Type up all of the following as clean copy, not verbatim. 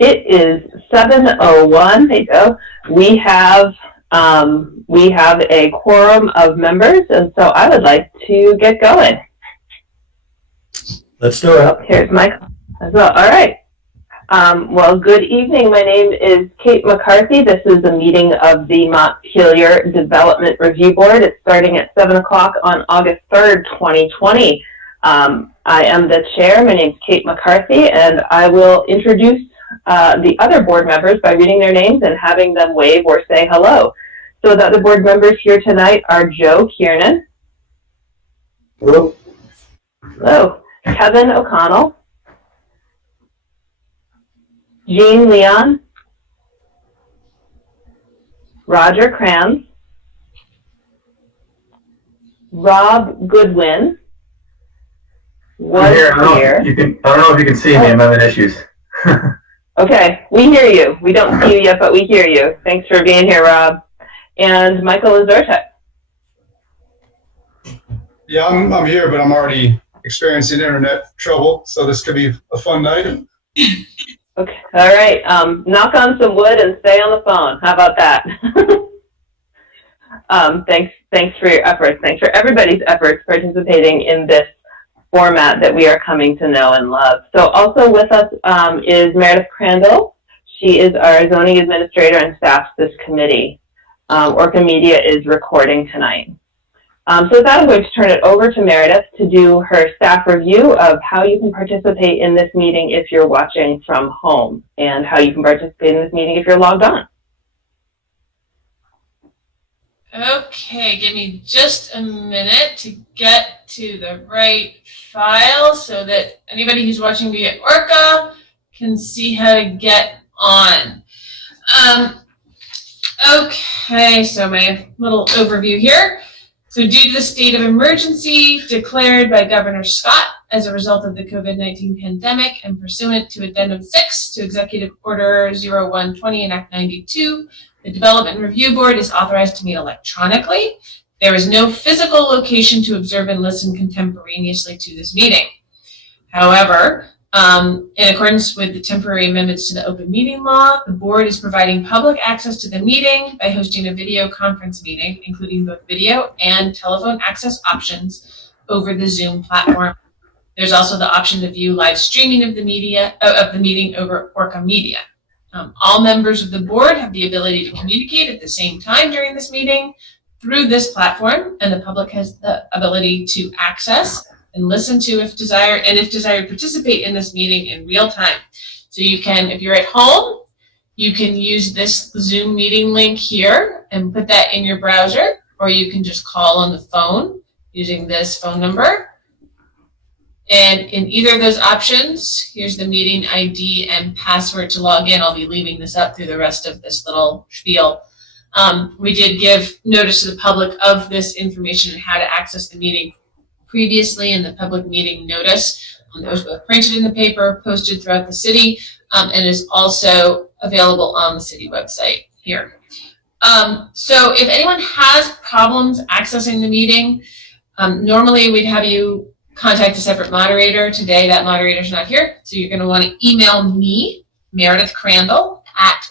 It is 7:01. There you go. We have a quorum of members, and so I would like to get going. Let's do it. Here's Michael as well. All right. Well, good evening. My name is Kate McCarthy. This is a meeting of the Montpelier Development Review Board. It's starting at 7 o'clock on August 3rd, 2020. I am the chair. My name is Kate McCarthy, and I will introduce the other board members by reading their names and having them wave or say hello. So the other board members here tonight are Joe Kiernan. Hello. Hello. Kevin O'Connell. Jean Leon. Roger Kranz. Rob Goodwin. Was here. I don't know if you can see me. I'm having issues. Okay, we hear you. We don't see you yet, but we hear you. Thanks for being here, Rob. And Michael Azortek. Yeah, I'm here, but I'm already experiencing internet trouble, so this could be a fun night. Okay, all right. Knock on some wood and stay on the phone. How about that? Thanks for your efforts. Thanks for everybody's efforts participating in this format that we are coming to know and love. So also with us is Meredith Crandall. She is our zoning administrator and staffs this committee. ORCA Media is recording tonight. So with that, I'm going to turn it over to Meredith to do her staff review of how you can participate in this meeting if you're watching from home, and how you can participate in this meeting if you're logged on. Okay, give me just a minute to get to the right file so that anybody who's watching via ORCA can see how to get on. Okay, so my little overview here. So due to the state of emergency declared by Governor Scott as a result of the COVID-19 pandemic and pursuant to Addendum 6 to Executive Order 0120 and Act 92, the Development Review Board is authorized to meet electronically. There is no physical location to observe and listen contemporaneously to this meeting. However, in accordance with the temporary amendments to the open meeting law, the board is providing public access to the meeting by hosting a video conference meeting, including both video and telephone access options over the Zoom platform. There's also the option to view live streaming of the meeting over ORCA Media. All members of the board have the ability to communicate at the same time during this meeting through this platform, and the public has the ability to access and listen to, if desired, participate in this meeting in real time. So you can, if you're at home, you can use this Zoom meeting link here and put that in your browser, or you can just call on the phone using this phone number. And in either of those options, here's the meeting ID and password to log in. I'll be leaving this up through the rest of this little spiel. We did give notice to the public of this information and how to access the meeting previously in the public meeting notice. That was both printed in the paper, posted throughout the city, and is also available on the city website here. So if anyone has problems accessing the meeting, normally we'd have you contact a separate moderator. Today that moderator's not here, so you're going to want to email me, Meredith Crandall, at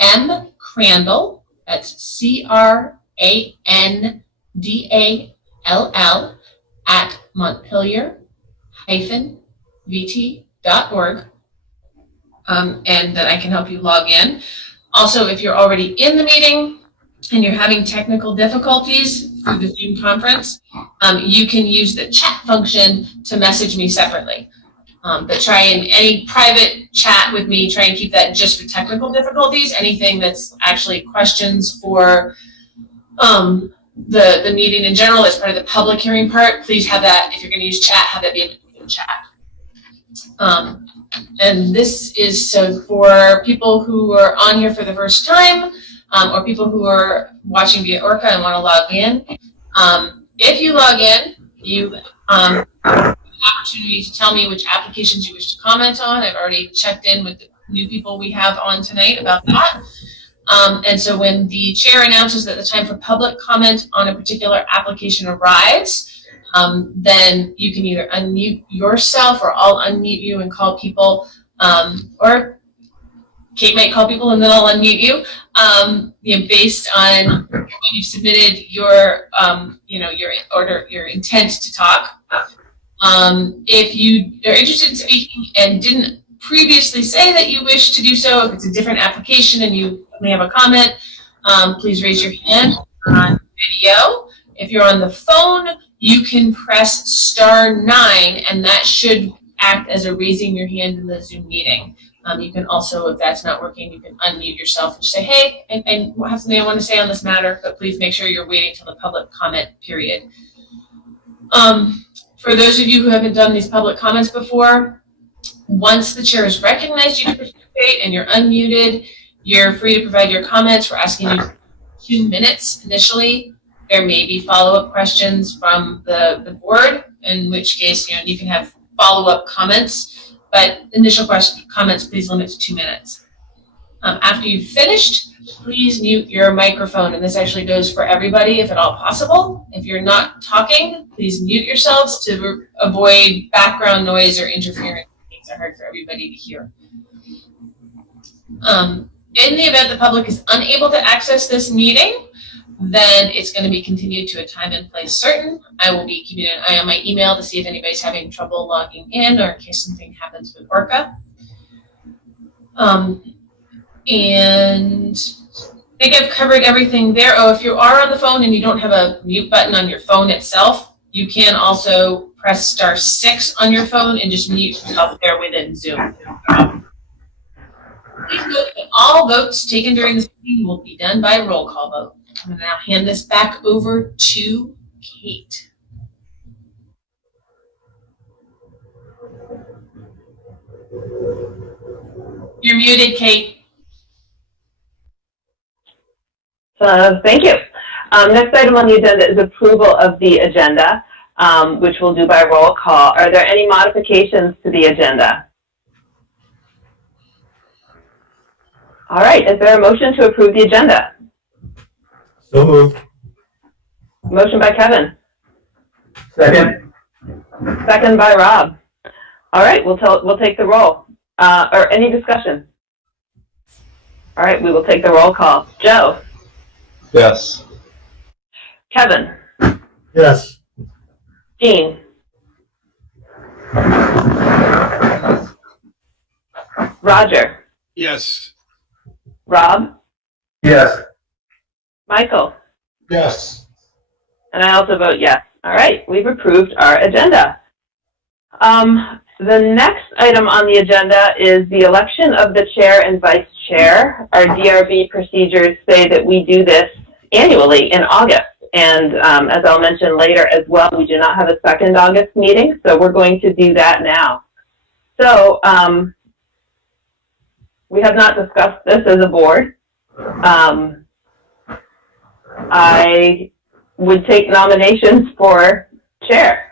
mcrandall, that's CRANDALL, at Montpelier-VT.org, and then I can help you log in. Also, if you're already in the meeting and you're having technical difficulties through the Zoom conference, you can use the chat function to message me separately. But try and any private chat with me, try and keep that just for technical difficulties. Anything that's actually questions for the meeting in general, that's part of the public hearing part, please have that, if you're going to use chat, have that be in chat. And this is so for people who are on here for the first time, or people who are watching via ORCA and want to log in. If you log in, you have the opportunity to tell me which applications you wish to comment on. I've already checked in with the new people we have on tonight about that. And so when the chair announces that the time for public comment on a particular application arrives, then you can either unmute yourself or I'll unmute you and call people, or Kate might call people and then I'll unmute you. Based on when you've submitted your, your intent to talk. If you are interested in speaking and didn't previously say that you wish to do so, if it's a different application and you may have a comment, please raise your hand on video. If you're on the phone, you can press *9, and that should act as a raising your hand in the Zoom meeting. You can also, if that's not working, you can unmute yourself and say, hey, I have something I want to say on this matter, but please make sure you're waiting till the public comment period. For those of you who haven't done these public comments before, once the chair has recognized you to participate and you're unmuted, you're free to provide your comments. We're asking you 2 minutes initially. There may be follow-up questions from the board, in which case you can have follow-up comments, but initial comments please limit to 2 minutes. After you've finished, please mute your microphone, and this actually goes for everybody if at all possible. If you're not talking, please mute yourselves to avoid background noise or interference. Things are hard for everybody to hear. In the event the public is unable to access this meeting, then it's going to be continued to a time and place certain. I will be keeping an eye on my email to see if anybody's having trouble logging in or in case something happens with ORCA. And I think I've covered everything there. Oh, if you are on the phone and you don't have a mute button on your phone itself, you can also press *6 on your phone and just mute yourself there within Zoom. Please note that all votes taken during this meeting will be done by roll call vote. I'm going to now hand this back over to Kate. You're muted, Kate. Thank you. Next item on the agenda is approval of the agenda, which we'll do by roll call. Are there any modifications to the agenda? All right, is there a motion to approve the agenda? So moved. Motion by Kevin. Second. Second by Rob. All right, we'll take the roll. Or any discussion? All right, we will take the roll call. Joe? Yes. Kevin? Yes. Jean? Roger? Yes. Rob? Yes. Michael? Yes. And I also vote yes. All right, we've approved our agenda. The next item on the agenda is the election of the chair and vice chair. Our DRB procedures say that we do this annually in August. And as I'll mention later as well, we do not have a second August meeting, so we're going to do that now. So we have not discussed this as a board. I would take nominations for chair.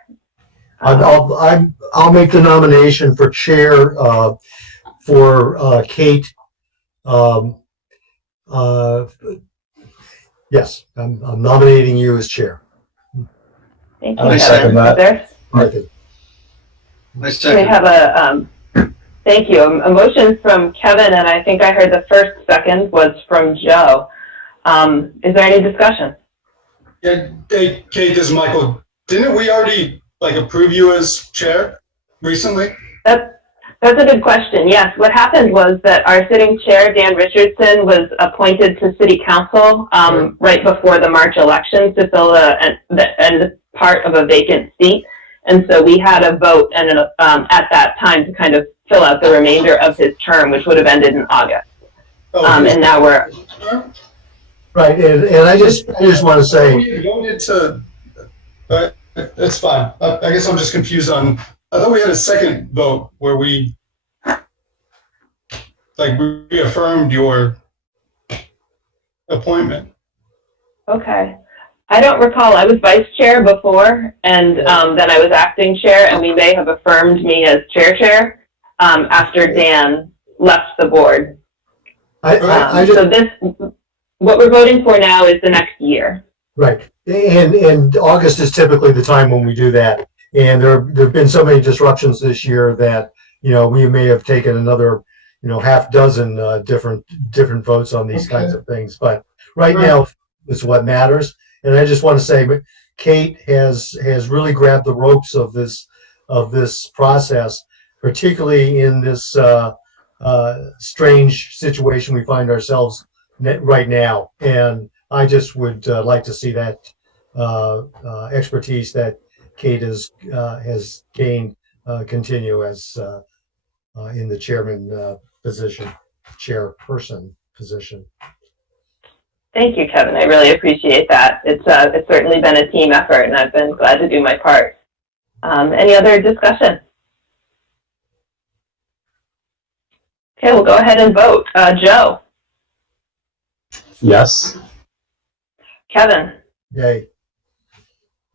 I'll make the nomination for chair for Kate. Yes, I'm nominating you as chair. Thank you, I Kevin. second that. There, I we second. have a, thank you, a motion from Kevin, and I think I heard the first second was from Joe. Is there any discussion? Yeah, hey, Kate, this is Michael. Didn't we already approve you as chair recently? That's a good question. Yes, what happened was that our sitting chair, Dan Richardson, was appointed to City Council right before the March elections to fill the part of a vacant seat. And so we had a vote and at that time to kind of fill out the remainder of his term, which would have ended in August. And now we're... Right, and I just want to say... We voted to... That's fine. I guess I'm just confused on... I thought we had a second vote where we reaffirmed your appointment. Okay. I don't recall. I was vice chair before, and then I was acting chair, and we may have affirmed me as chair after Dan left the board. So this, what we're voting for now is the next year. Right, and August is typically the time when we do that. And there have been so many disruptions this year that, we may have taken another, half dozen different votes on these kinds of things. But right now is what matters. And I just want to say, Kate has really grabbed the ropes of this process, particularly in this strange situation we find ourselves right now. And I just would like to see that expertise that Kate has gained continue as in the chairperson position. Thank you, Kevin. I really appreciate that. It's certainly been a team effort, and I've been glad to do my part. Any other discussion? Okay, we'll go ahead and vote. Joe? Yes. Kevin? Yay.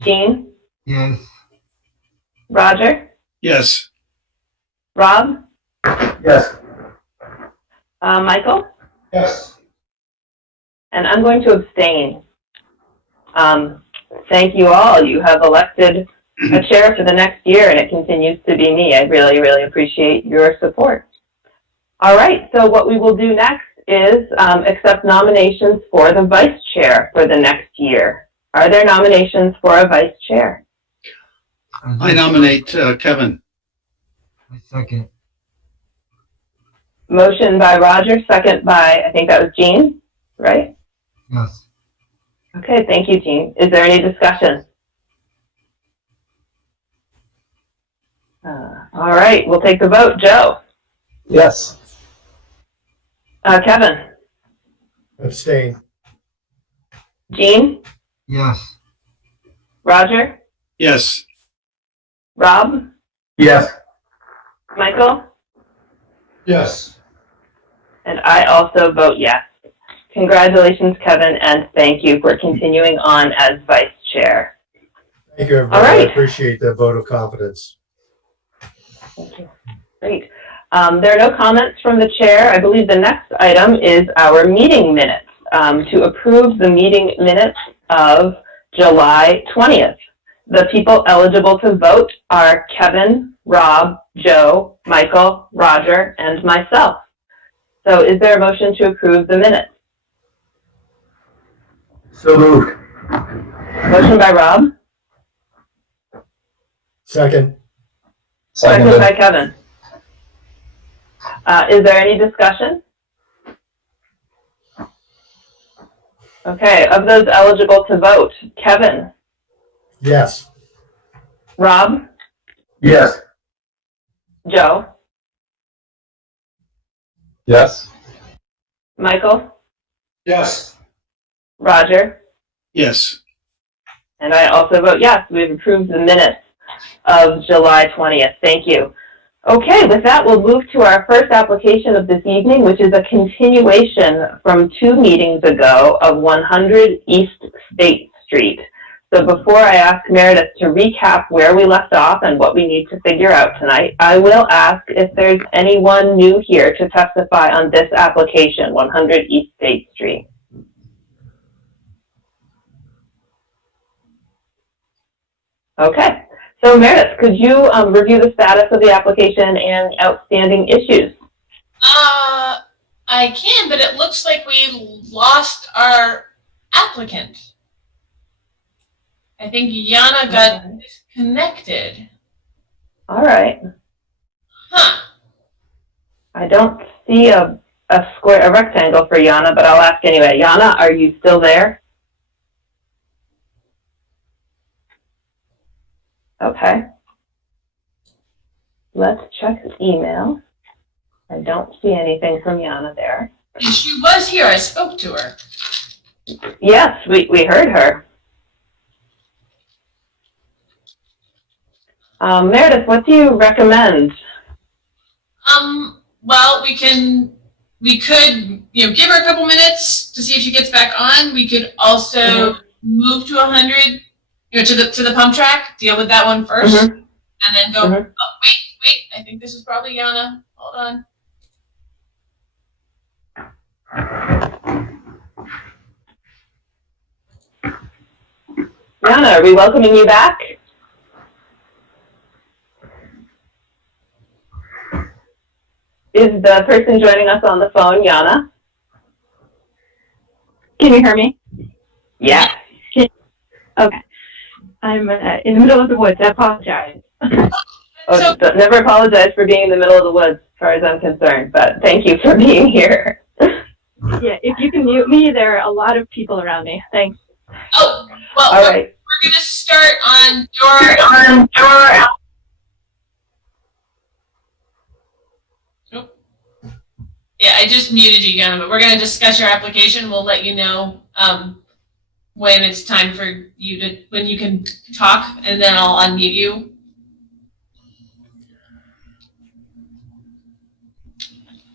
Jean? Yes. Roger? Yes. Rob? Yes. Michael? Yes. And I'm going to abstain. Thank you all. You have elected a chair for the next year, and it continues to be me. I really, really appreciate your support. All right, so what we will do next is accept nominations for the vice chair for the next year. Are there nominations for a vice chair? I nominate Kevin. I second. Motion by Roger, second by, I think that was Jean, right? Yes. Okay, thank you, Jean. Is there any discussion? All right, we'll take the vote. Joe? Yes. Kevin? Abstain. Jean? Yes. Roger? Yes. Rob? Yes. Michael? Yes. And I also vote yes. Congratulations, Kevin, and thank you for continuing on as vice chair. Thank you, everybody. All right. I appreciate that vote of confidence. Thank you. Great. There are no comments from the chair. I believe the next item is our meeting minutes, to approve the meeting minutes of July 20th. The people eligible to vote are Kevin, Rob, Joe, Michael, Roger, and myself. So is there a motion to approve the minutes? So moved. Motion by Rob, Second. second by Kevin. Is there any discussion? Okay, of those eligible to vote, Kevin, Yes. Rob, Yes. Joe, Yes. Michael, Yes. Roger, Yes. and I also vote yes. We've approved the minutes of July 20th. Thank you. Okay, with that, we'll move to our first application of this evening, which is a continuation from 2 meetings ago of 100 East State Street. So before I ask Meredith to recap where we left off and what we need to figure out tonight, I will ask if there's anyone new here to testify on this application, 100 East State Street. Okay. So Meredith, could you review the status of the application and outstanding issues? I can, but it looks like we lost our applicant. I think Yana got disconnected. All right. Huh. I don't see a rectangle for Yana, but I'll ask anyway. Yana, are you still there? Okay. Let's check the email. I don't see anything from Yana there. She was here. I spoke to her. Yes, we heard her. Meredith, what do you recommend? Well, we could, give her a couple minutes to see if she gets back on. We could also move to 100, to the pump track, deal with that one first, and then go, oh, wait, I think this is probably Yana. Hold on. Yana, are we welcoming you back? Is the person joining us on the phone Yana? Can you hear me? Yeah. Okay. I'm in the middle of the woods. I apologize. Oh, never apologize for being in the middle of the woods, as far as I'm concerned, but thank you for being here. Yeah, if you can mute me, there are a lot of people around me. Thanks. Oh, well, All we're right. going to start on your. Yeah, I just muted you, Yana, but we're going to discuss your application. We'll let you know when it's time for you to, when you can talk, and then I'll unmute you.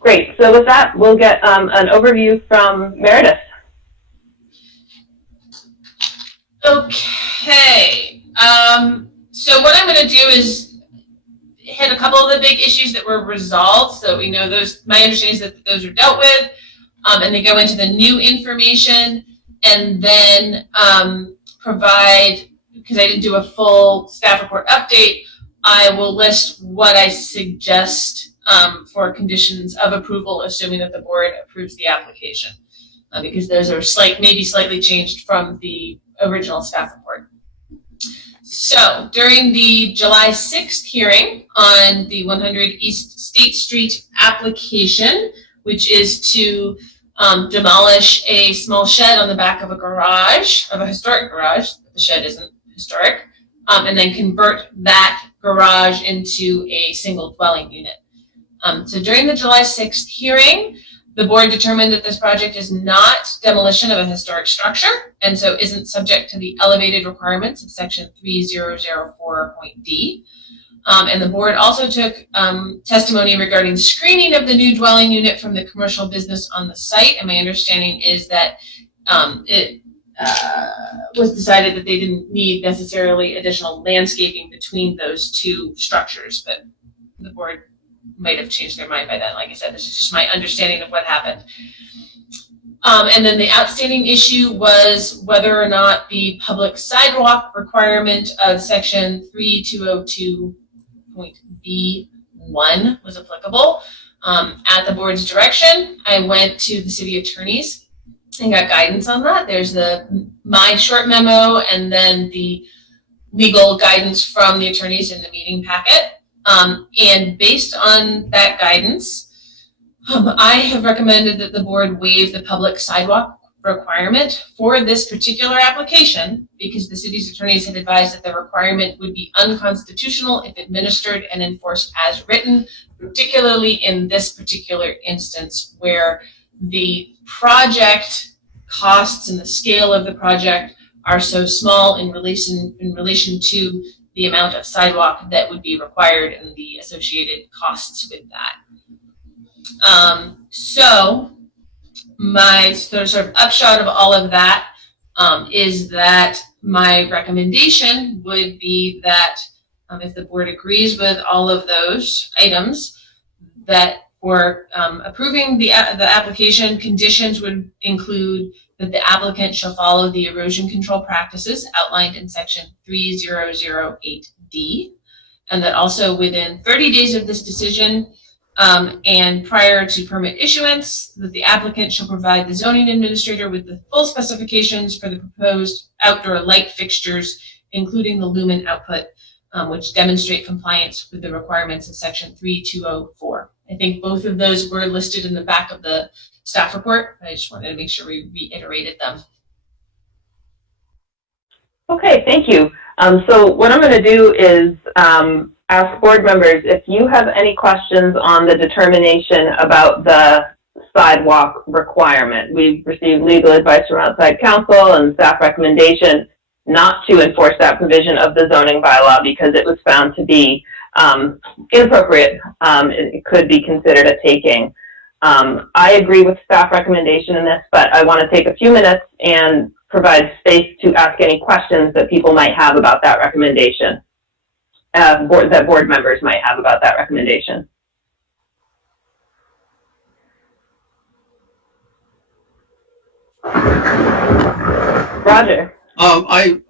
Great. So with that, we'll get an overview from Meredith. Okay. So what I'm going to do is hit a couple of the big issues that were resolved, so we know those. My understanding is that those are dealt with, and they go into the new information, and then provide, because I didn't do a full staff report update, I will list what I suggest for conditions of approval, assuming that the board approves the application, because those are maybe slightly changed from the original staff report. So during the July 6th hearing on the 100 East State Street application, which is to demolish a small shed on the back of a historic garage, but the shed isn't historic, and then convert that garage into a single dwelling unit. So during the July 6th hearing, the board determined that this project is not demolition of a historic structure, and so isn't subject to the elevated requirements of section 3004.d. And the board also took testimony regarding screening of the new dwelling unit from the commercial business on the site, and my understanding is that it was decided that they didn't need necessarily additional landscaping between those two structures, but the board might have changed their mind by then. Like I said, this is just my understanding of what happened. And then the outstanding issue was whether or not the public sidewalk requirement of section 3202.b1 was applicable. At the board's direction, I went to the city attorneys and got guidance on that. There's my short memo and then the legal guidance from the attorneys in the meeting packet. And based on that guidance, I have recommended that the board waive the public sidewalk requirement for this particular application because the city's attorneys had advised that the requirement would be unconstitutional if administered and enforced as written, particularly in this particular instance where the project costs and the scale of the project are so small in relation to the amount of sidewalk that would be required and the associated costs with that. So my sort of upshot of all of that is that my recommendation would be that if the board agrees with all of those items, that for approving the application, conditions would include that the applicant shall follow the erosion control practices outlined in section 3008D, and that also within 30 days of this decision and prior to permit issuance, that the applicant shall provide the zoning administrator with the full specifications for the proposed outdoor light fixtures, including the lumen output, which demonstrate compliance with the requirements of section 3204. I think both of those were listed in the back of the staff report. I just wanted to make sure we reiterated them. Okay, thank you. So what I'm going to do is ask board members if you have any questions on the determination about the sidewalk requirement. We've received legal advice from outside counsel and staff recommendation not to enforce that provision of the zoning bylaw because it was found to be inappropriate. It could be considered a taking. I agree with staff recommendation in this, but I want to take a few minutes and provide space to ask any questions that people might have about that recommendation, that board members might have about that recommendation. Roger. I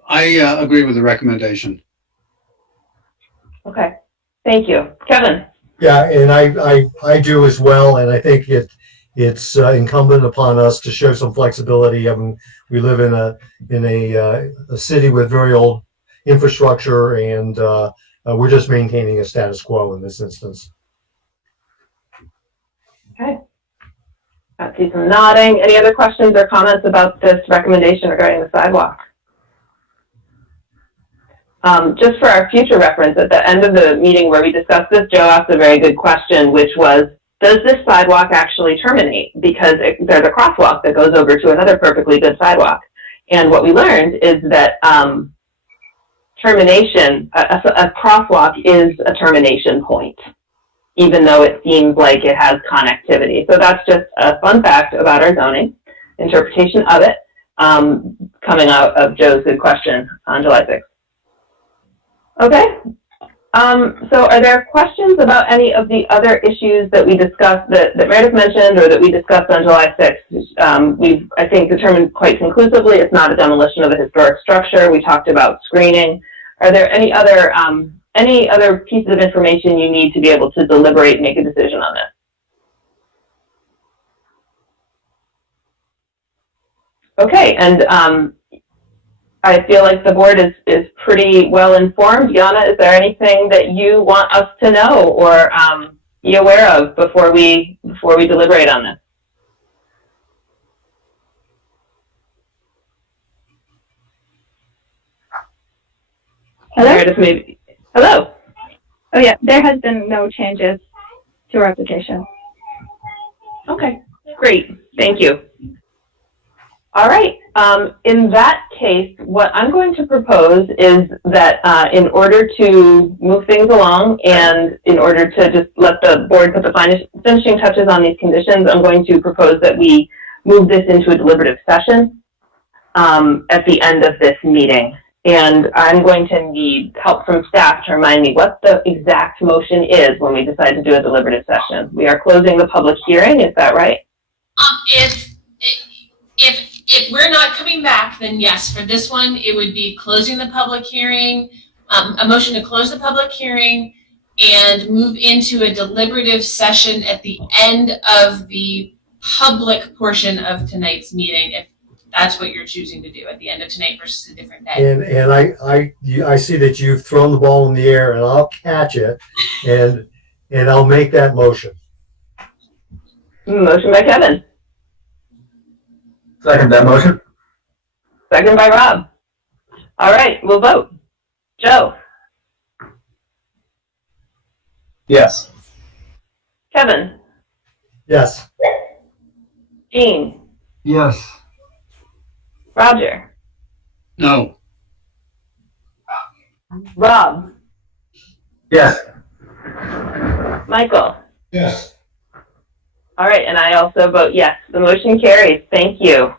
agree with the recommendation. Okay, thank you. Kevin? Yeah, and I do as well, and I think it's incumbent upon us to show some flexibility. I mean, we live in a city with very old infrastructure, and we're just maintaining a status quo in this instance. Okay. I see some nodding. Any other questions or comments about this recommendation regarding the sidewalk? Just for our future reference, at the end of the meeting where we discussed this, Joe asked a very good question, which was, does this sidewalk actually terminate? Because there's a crosswalk that goes over to another perfectly good sidewalk. And what we learned is that termination, a crosswalk is a termination point, even though it seems like it has connectivity. So that's just a fun fact about our zoning interpretation of it, coming out of Joe's good question on July 6th. Okay. So are there questions about any of the other issues that we discussed, that Meredith mentioned, or that we discussed on July 6th? We've, I think, determined quite conclusively it's not a demolition of a historic structure. We talked about screening. Are there any other pieces of information you need to be able to deliberate and make a decision on this? Okay, and I feel like the board is pretty well informed. Yana, is there anything that you want us to know or be aware of before we deliberate on this? Hello? Meredith, maybe. Hello. Oh yeah, there has been no changes to our application. Okay, great. Thank you. All right. In that case, what I'm going to propose is that in order to move things along and in order to just let the board put the finishing touches on these conditions, I'm going to propose that we move this into a deliberative session at the end of this meeting. And I'm going to need help from staff to remind me what the exact motion is when we decide to do a deliberative session. We are closing the public hearing, is that right? If we're not coming back, then yes, for this one, it would be closing the public hearing, a motion to close the public hearing and move into a deliberative session at the end of the public portion of tonight's meeting, if that's what you're choosing to do at the end of tonight versus a different day. And I see that you've thrown the ball in the air, and I'll catch it, and I'll make that motion. Motion by Kevin. Second that motion. Second by Rob. All right, we'll vote. Joe. Yes. Kevin. Yes. Jean. Yes. Roger. No. Rob. Yes. Michael. Yes. All right, and I also vote yes. The motion carries. Thank you.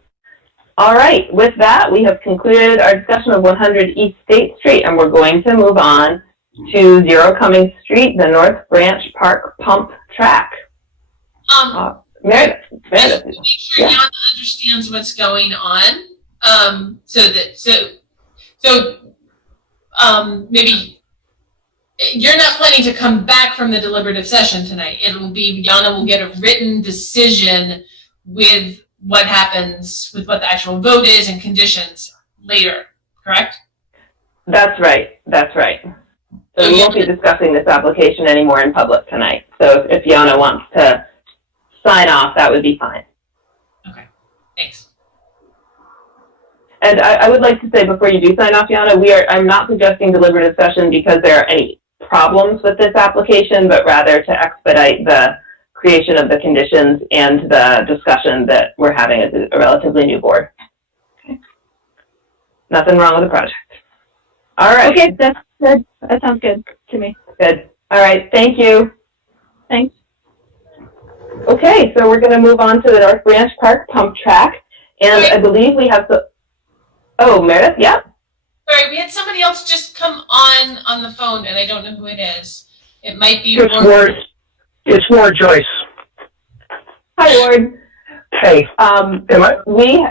All right, with that, we have concluded our discussion of 100 East State Street, and we're going to move on to 0 Cummings Street, the North Branch Park Pump Track. Meredith. Just make sure Yeah. Yana understands what's going on. Maybe you're not planning to come back from the deliberative session tonight. It'll be Yana will get a written decision with what happens with what the actual vote is and conditions later, correct? That's right. That's right. So we won't be discussing this application anymore in public tonight. So if Yana wants to sign off, that would be fine. Okay, thanks. And I would like to say before you do sign off, Yana, I'm not suggesting deliberative session because there are any problems with this application, but rather to expedite the creation of the conditions and the discussion that we're having as a relatively new board. Okay. Nothing wrong with the project. All right. Okay, that's good. That sounds good to me. Good. All right. Thank you. Thanks. Okay, so we're going to move on to the North Branch Park Pump Track, and I believe we have the. Oh, Meredith. Yeah. Sorry, we had somebody else just come on the phone, and I don't know who it is. It might be It's Ward Joyce. Hi, Ward. Hey. We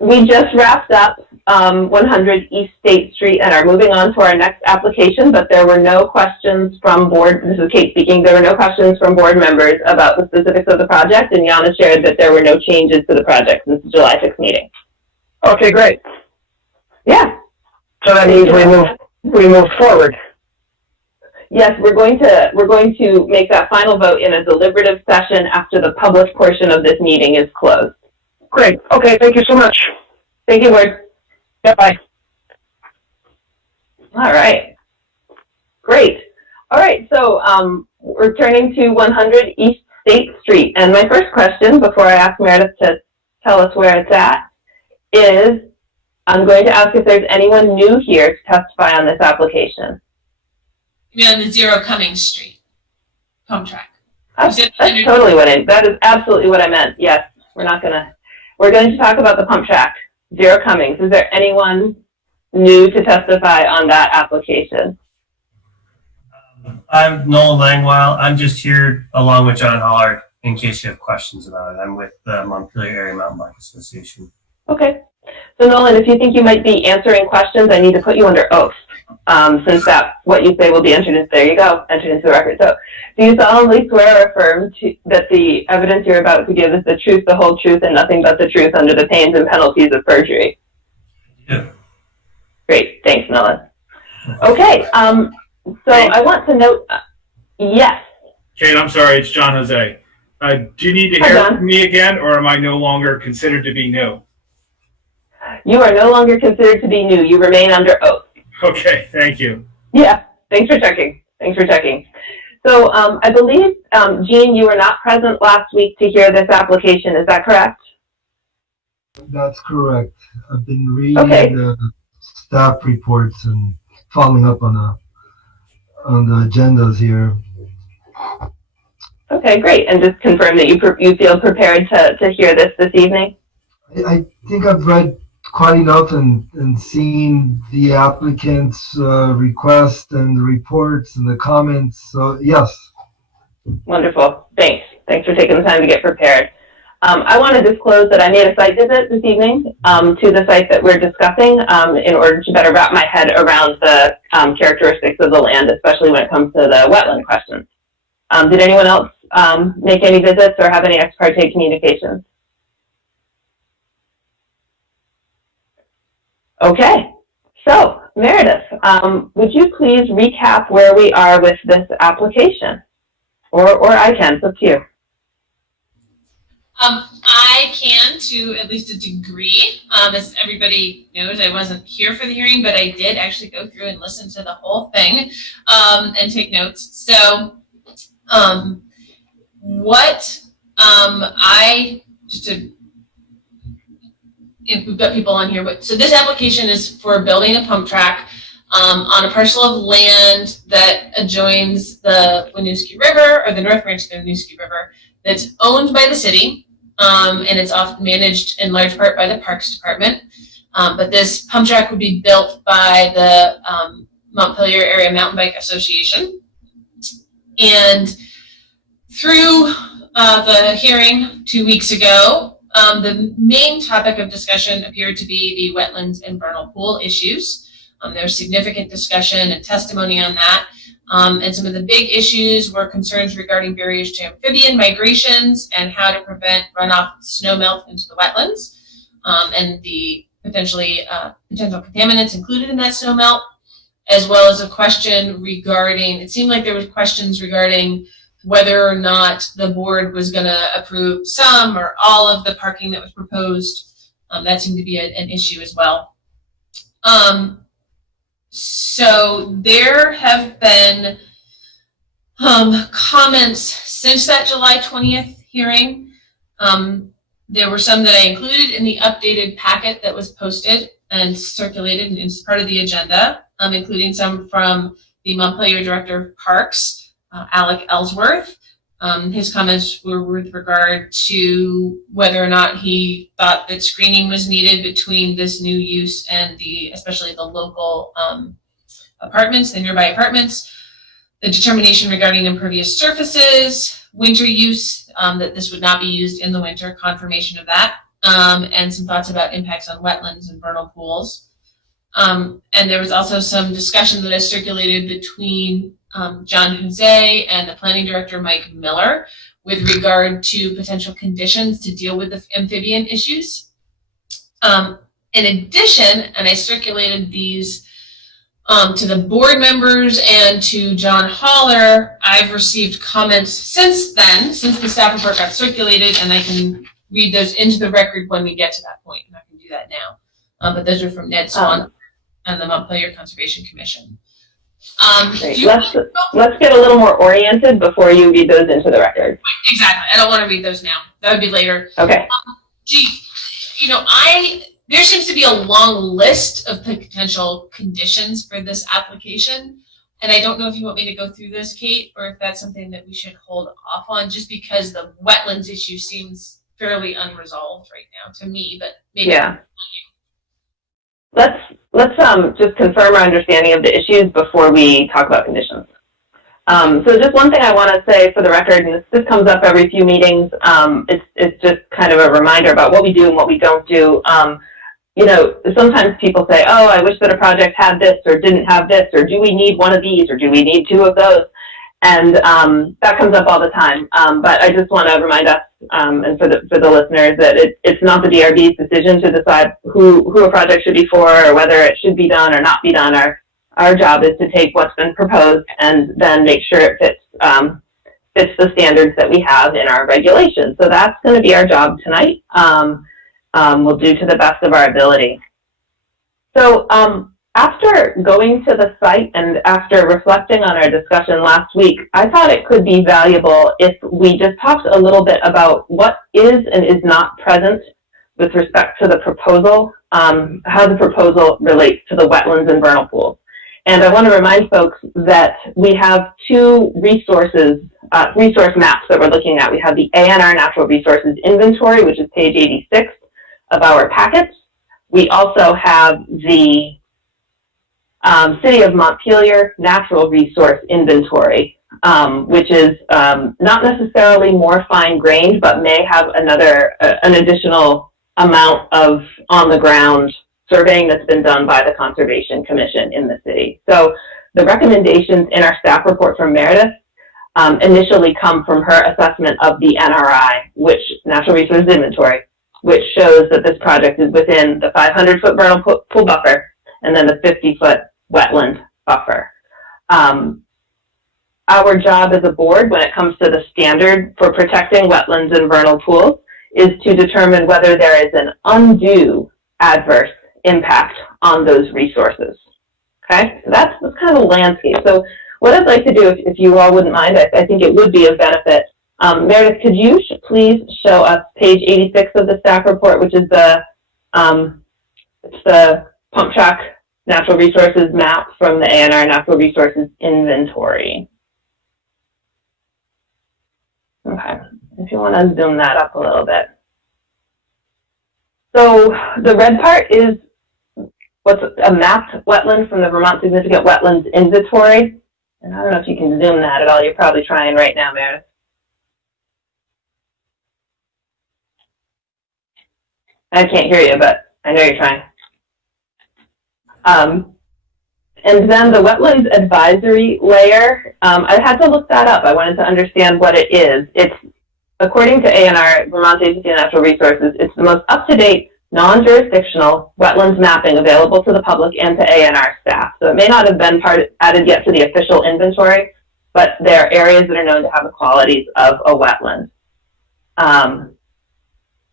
we just wrapped up 100 East State Street and are moving on to our next application, but there were no questions from board, this is Kate speaking, there were no questions from board members about the specifics of the project, and Yana shared that there were no changes to the project since the July 6th meeting. Okay, great. Yeah. So that means we move forward. Yes, we're going to make that final vote in a deliberative session after the public portion of this meeting is closed. Great. Okay, thank you so much. Thank you, Ward. Yeah, bye. All right. Great. All right, so we're turning to 100 East State Street. And my first question, before I ask Meredith to tell us where it's at, is I'm going to ask if there's anyone new here to testify on this application. You mean on the Zero Cummings Street pump track? That's totally that is absolutely what I meant. Yes, we're going to talk about the pump track, Zero Cummings. Is there anyone new to testify on that application? I'm Nolan Langweil. I'm just here along with John Hollard in case you have questions about it. I'm with the Montpelier Area Mountain Bike Association. Okay. So Nolan, if you think you might be answering questions, I need to put you under oath. Since what you say will be entered into the record. So, do you solemnly swear or affirm that the evidence you're about to give is the truth, the whole truth, and nothing but the truth under the pains and penalties of perjury? Yeah. Great, thanks, Nolan. Okay, so I want to note, yes. Kate, I'm sorry, it's John Jose. Do you need to hear from me again, or am I no longer considered to be new? You are no longer considered to be new. You remain under oath. Okay, thank you. Yeah, thanks for checking. So I believe, Jean, you were not present last week to hear this application. Is that correct? That's correct. I've been reading the staff reports and following up on the agendas here. Okay, great. And just confirm that you feel prepared to hear this evening? I think I've read quite enough and seen the applicant's request and the reports and the comments. So yes. Wonderful. Thanks for taking the time to get prepared. I want to disclose that I made a site visit this evening to the site that we're discussing in order to better wrap my head around the characteristics of the land, especially when it comes to the wetland questions. Did anyone else make any visits or have any ex parte communications? Okay, so Meredith, would you please recap where we are with this application? Or I can, it's up to you. I can, to at least a degree. As everybody knows, I wasn't here for the hearing, but I did actually go through and listen to the whole thing and take notes. So if we've got people on here, so this application is for building a pump track on a parcel of land that adjoins the Winooski River, or the North Branch of the Winooski River, that's owned by the city, and it's often managed in large part by the Parks Department. But this pump track would be built by the Montpelier Area Mountain Bike Association. And through the hearing 2 weeks ago, the main topic of discussion appeared to be the wetlands and vernal pool issues. There was significant discussion and testimony on that. And some of the big issues were concerns regarding barriers to amphibian migrations and how to prevent runoff snow melt into the wetlands, and the potential contaminants included in that snow melt, as well as a question regarding, it seemed like there was questions regarding whether or not the board was going to approve some or all of the parking that was proposed. That seemed to be an issue as well. So there have been comments since that July 20th hearing. There were some that I included in the updated packet that was posted and circulated and is part of the agenda, including some from the Montpelier Director of Parks, Alec Ellsworth. His comments were with regard to whether or not he thought that screening was needed between this new use and especially the local apartments, the nearby apartments, the determination regarding impervious surfaces, winter use, that this would not be used in the winter, confirmation of that, and some thoughts about impacts on wetlands and vernal pools. And there was also some discussion that I circulated between John Jose and the planning director, Mike Miller, with regard to potential conditions to deal with the amphibian issues. In addition, and I circulated these to the board members and to John Haller, I've received comments since then, since the staff report got circulated, and I can read those into the record when we get to that point, and I can do that now. But those are from Ned Swan and the Montpelier Conservation Commission. Let's get a little more oriented before you read those into the record. Exactly. I don't want to read those now. That would be later. Okay. There seems to be a long list of potential conditions for this application. And I don't know if you want me to go through this, Kate, or if that's something that we should hold off on, just because the wetlands issue seems fairly unresolved right now to me, but maybe. Yeah. Let's just confirm our understanding of the issues before we talk about conditions. So just one thing I want to say for the record, and this comes up every few meetings, it's just kind of a reminder about what we do and what we don't do. Sometimes people say, oh, I wish that a project had this or didn't have this, or do we need one of these, or do we need two of those? And that comes up all the time. But I just want to remind us, and for the listeners, that it's not the DRB's decision to decide who a project should be for, or whether it should be done or not be done. Our job is to take what's been proposed and then make sure it fits the standards that we have in our regulations. So that's going to be our job tonight. We'll do to the best of our ability. So after going to the site and after reflecting on our discussion last week, I thought it could be valuable if we just talked a little bit about what is and is not present with respect to the proposal, how the proposal relates to the wetlands and vernal pools. And I want to remind folks that we have two resource maps that we're looking at. We have the ANR Natural Resources Inventory, which is page 86 of our packets. We also have the City of Montpelier Natural Resource Inventory, which is not necessarily more fine-grained, but may have an additional amount of on-the-ground surveying that's been done by the Conservation Commission in the city. So the recommendations in our staff report from Meredith initially come from her assessment of the NRI, Natural Resources Inventory, which shows that this project is within the 500-foot vernal pool buffer and then the 50-foot wetland buffer. Our job as a board when it comes to the standard for protecting wetlands and vernal pools is to determine whether there is an undue adverse impact on those resources. Okay, so that's kind of a landscape. So what I'd like to do, if you all wouldn't mind, I think it would be of benefit. Meredith, could you please show us page 86 of the staff report, which is the pump track natural resources map from the ANR Natural Resources Inventory. Okay, if you want to zoom that up a little bit. So the red part is what's a mapped wetland from the Vermont Significant Wetlands Inventory. And I don't know if you can zoom that at all. You're probably trying right now, Meredith. I can't hear you, but I know you're trying. And then the wetlands advisory layer, I had to look that up. I wanted to understand what it is. It's, according to ANR, Vermont Agency of Natural Resources, it's the most up-to-date, non-jurisdictional wetlands mapping available to the public and to ANR staff. So it may not have been added yet to the official inventory, but there are areas that are known to have the qualities of a wetland.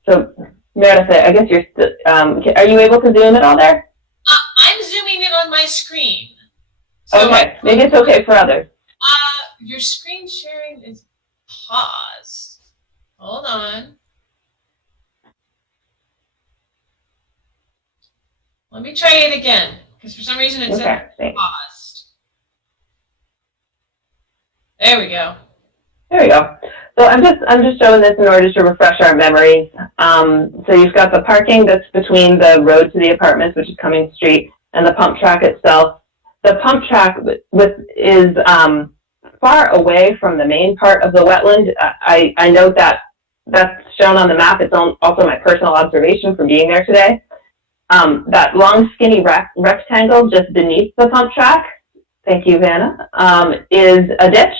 So Meredith, I guess you're still, are you able to zoom it all there? I'm zooming in on my screen. So okay, maybe it's okay for others. Your screen sharing is paused. Hold on. Let me try it again, because for some reason it said paused. There we go. There we go. So I'm just showing this in order to refresh our memories. So you've got the parking that's between the road to the apartments, which is Cummings Street, and the pump track itself. The pump track is far away from the main part of the wetland. I note that that's shown on the map. It's also my personal observation from being there today. That long skinny rectangle just beneath the pump track, thank you, Vanna, is a ditch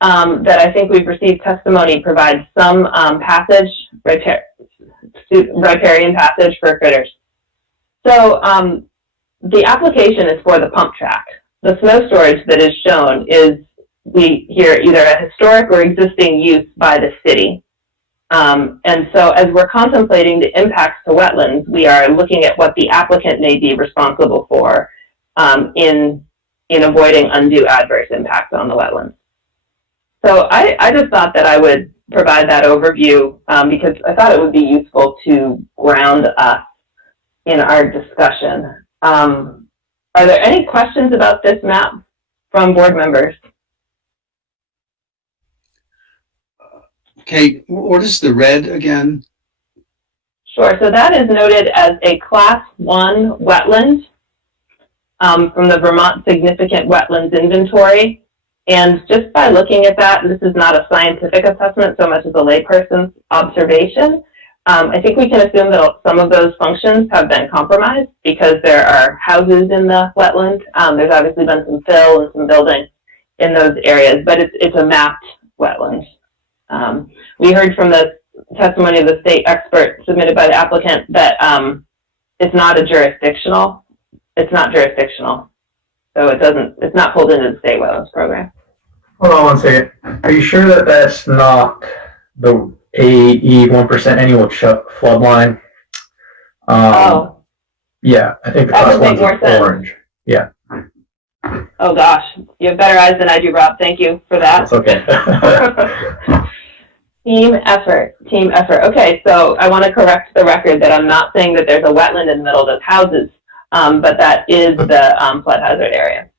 that I think we've received testimony provides some riparian passage for critters. So the application is for the pump track. The snow storage that is shown is either a historic or existing use by the city. And so as we're contemplating the impacts to wetlands, we are looking at what the applicant may be responsible for in avoiding undue adverse impacts on the wetlands. So I just thought that I would provide that overview because I thought it would be useful to ground us in our discussion. Are there any questions about this map from board members? Kate, what is the red again? Sure, so that is noted as a Class 1 wetland from the Vermont Significant Wetlands Inventory. And just by looking at that, and this is not a scientific assessment so much as a layperson's observation, I think we can assume that some of those functions have been compromised because there are houses in the wetland. There's obviously been some fill and some building in those areas, but it's a mapped wetland. We heard from the testimony of the state expert submitted by the applicant that it's not jurisdictional. So it's not pulled into the state wetlands program. Hold on one second. Are you sure that that's not the AE 1% annual flood line? Oh. Yeah, I think the That class would make one's more sense. orange. Yeah. Oh gosh, you have better eyes than I do, Rob. Thank you for that. That's okay. Team effort. Okay, so I want to correct the record that I'm not saying that there's a wetland in the middle of those houses, but that is the flood hazard area.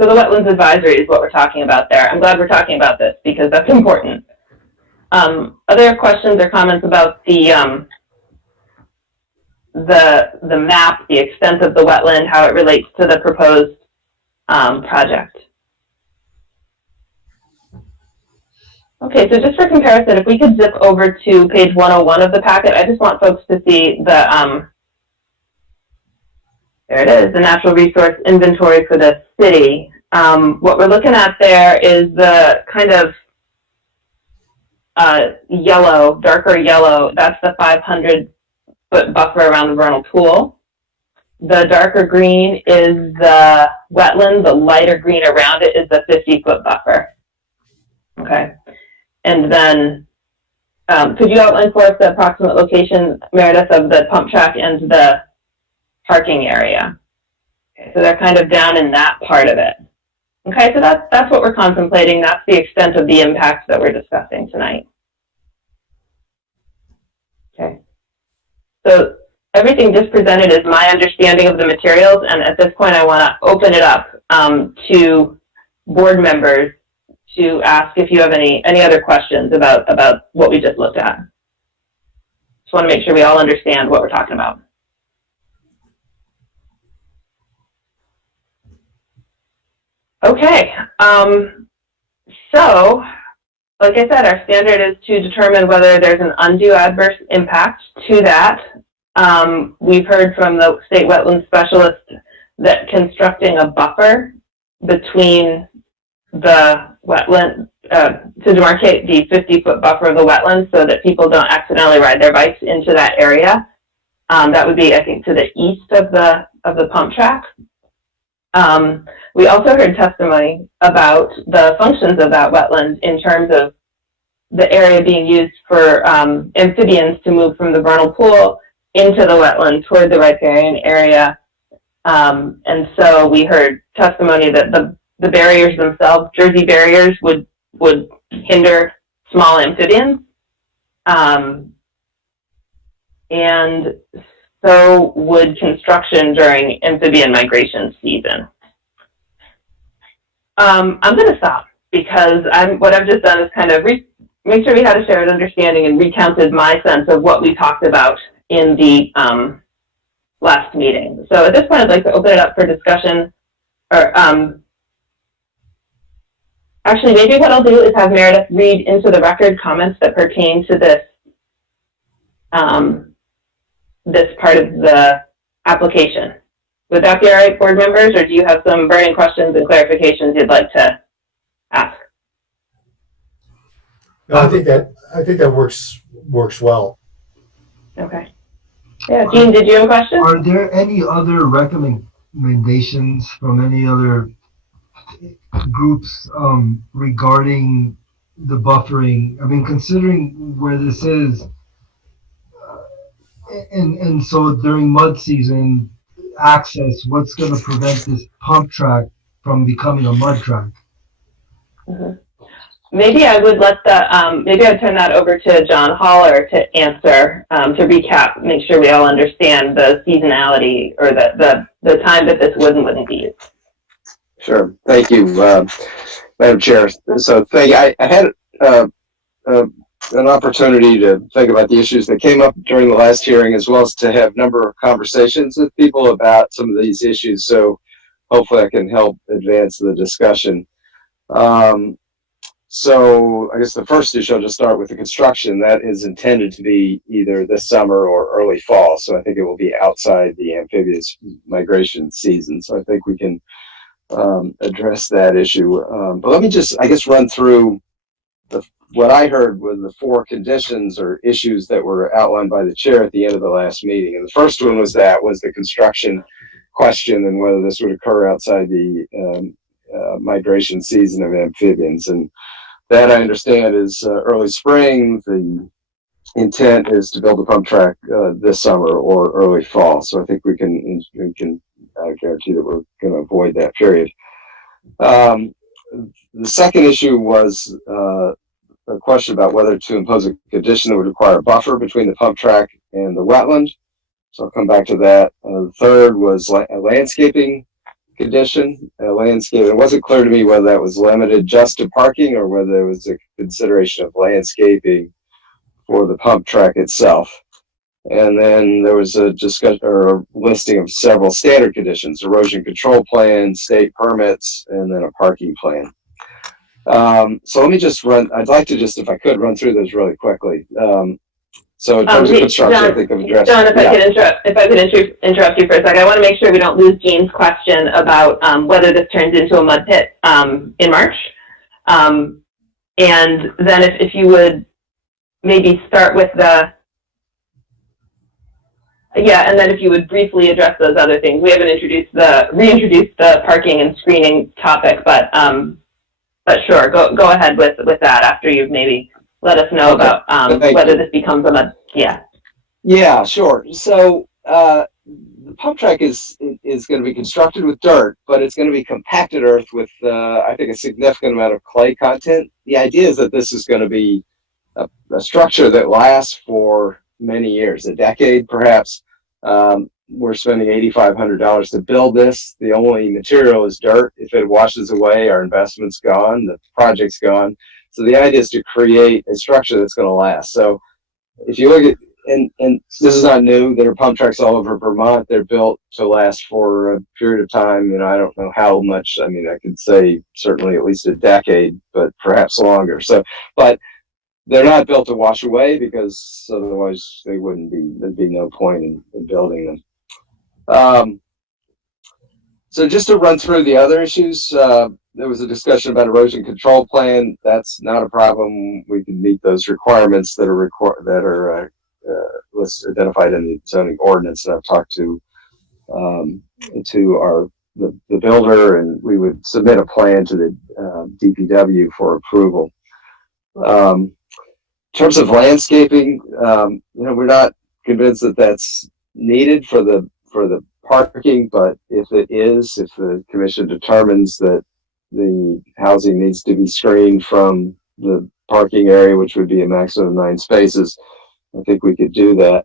So the wetlands advisory is what we're talking about there. I'm glad we're talking about this because that's important. Other questions or comments about the map, the extent of the wetland, how it relates to the proposed project? Okay, so just for comparison, if we could zip over to page 101 of the packet, I just want folks to see the, there it is, the natural resource inventory for the city. What we're looking at there is the kind of yellow, darker yellow, that's the 500-foot buffer around the vernal pool. The darker green is the wetland, the lighter green around it is the 50-foot buffer. Okay. And then, could you outline for us the approximate location, Meredith, of the pump track and the parking area? Okay, so they're kind of down in that part of it. Okay, so that's what we're contemplating. That's the extent of the impacts that we're discussing tonight. Okay. So everything just presented is my understanding of the materials, and at this point I want to open it up to board members to ask if you have any other questions about what we just looked at. Just want to make sure we all understand what we're talking about. Okay, so like I said, our standard is to determine whether there's an undue adverse impact to that. We've heard from the state wetland specialist that constructing a buffer between the wetland, to demarcate the 50-foot buffer of the wetland so that people don't accidentally ride their bikes into that area. That would be, I think, to the east of the pump track. We also heard testimony about the functions of that wetland in terms of the area being used for amphibians to move from the vernal pool into the wetland toward the riparian area. And so we heard testimony that the barriers themselves, Jersey barriers, would hinder small amphibians. And so would construction during amphibian migration season. I'm going to stop because what I've just done is kind of make sure we had a shared understanding and recounted my sense of what we talked about in the last meeting. So at this point, I'd like to open it up for discussion. Or Actually, maybe what I'll do is have Meredith read into the record comments that pertain to this, this part of the application. Would that be all right, board members, or do you have some burning questions and clarifications you'd like to ask? No, I think that works well. Okay. Yeah, Jean, did you have a question? Are there any other recommendations from any other groups regarding the buffering? I mean, considering where this is, and so during mud season, access, what's going to prevent this pump track from becoming a mud track? Mm-hmm. Maybe I would let the, maybe I'd turn that over to John Holler to answer, to recap, make sure we all understand the seasonality or the time that this wouldn't be used. Sure. Thank you, Madam Chair. So I had an opportunity to think about the issues that came up during the last hearing, as well as to have a number of conversations with people about some of these issues. So hopefully I can help advance the discussion. So I guess the first issue, I'll just start with the construction. That is intended to be either this summer or early fall. So I think it will be outside the amphibious migration season. So I think we can address that issue. But let me just, I guess, run through what I heard were the 4 conditions or issues that were outlined by the chair at the end of the last meeting. And the first one was the construction question and whether this would occur outside the migration season of amphibians. And that, I understand, is early spring. The intent is to build a pump track this summer or early fall. So I think we can guarantee that we're going to avoid that period. The second issue was a question about whether to impose a condition that would require a buffer between the pump track and the wetland. So I'll come back to that. The third was a landscaping condition. It wasn't clear to me whether that was limited just to parking or whether there was a consideration of landscaping for the pump track itself. And then there was a discussion or a listing of several standard conditions: erosion control plan, state permits, and then a parking plan. So let me just I'd like to just, if I could, run through those really quickly. So in terms of construction, John, I think I've addressed. John, if I could interrupt you for a second, I want to make sure we don't lose Jean's question about whether this turns into a mud pit in March. And then if you would maybe start with and then if you would briefly address those other things. We haven't reintroduced the parking and screening topic, but sure, go ahead with that after you've maybe let us know about whether this becomes a mud. Yeah, sure. So the pump track is going to be constructed with dirt, but it's going to be compacted earth with, I think, a significant amount of clay content. The idea is that this is going to be a structure that lasts for many years, a decade perhaps. We're spending $8,500 to build this. The only material is dirt. If it washes away, our investment's gone, the project's gone. So the idea is to create a structure that's going to last. So if you look at, and this is not new, there are pump tracks all over Vermont. They're built to last for a period of time. I don't know how much. I mean, I could say certainly at least a decade, but perhaps longer. So, but they're not built to wash away because otherwise they wouldn't be, there'd be no point in building them. So just to run through the other issues, there was a discussion about erosion control plan. That's not a problem. We can meet those requirements that are identified in the zoning ordinance. And I've talked to the builder, and we would submit a plan to the DPW for approval. In terms of landscaping, we're not convinced that that's needed for the parking, but if the commission determines that the housing needs to be screened from the parking area, which would be a maximum of 9 spaces, I think we could do that.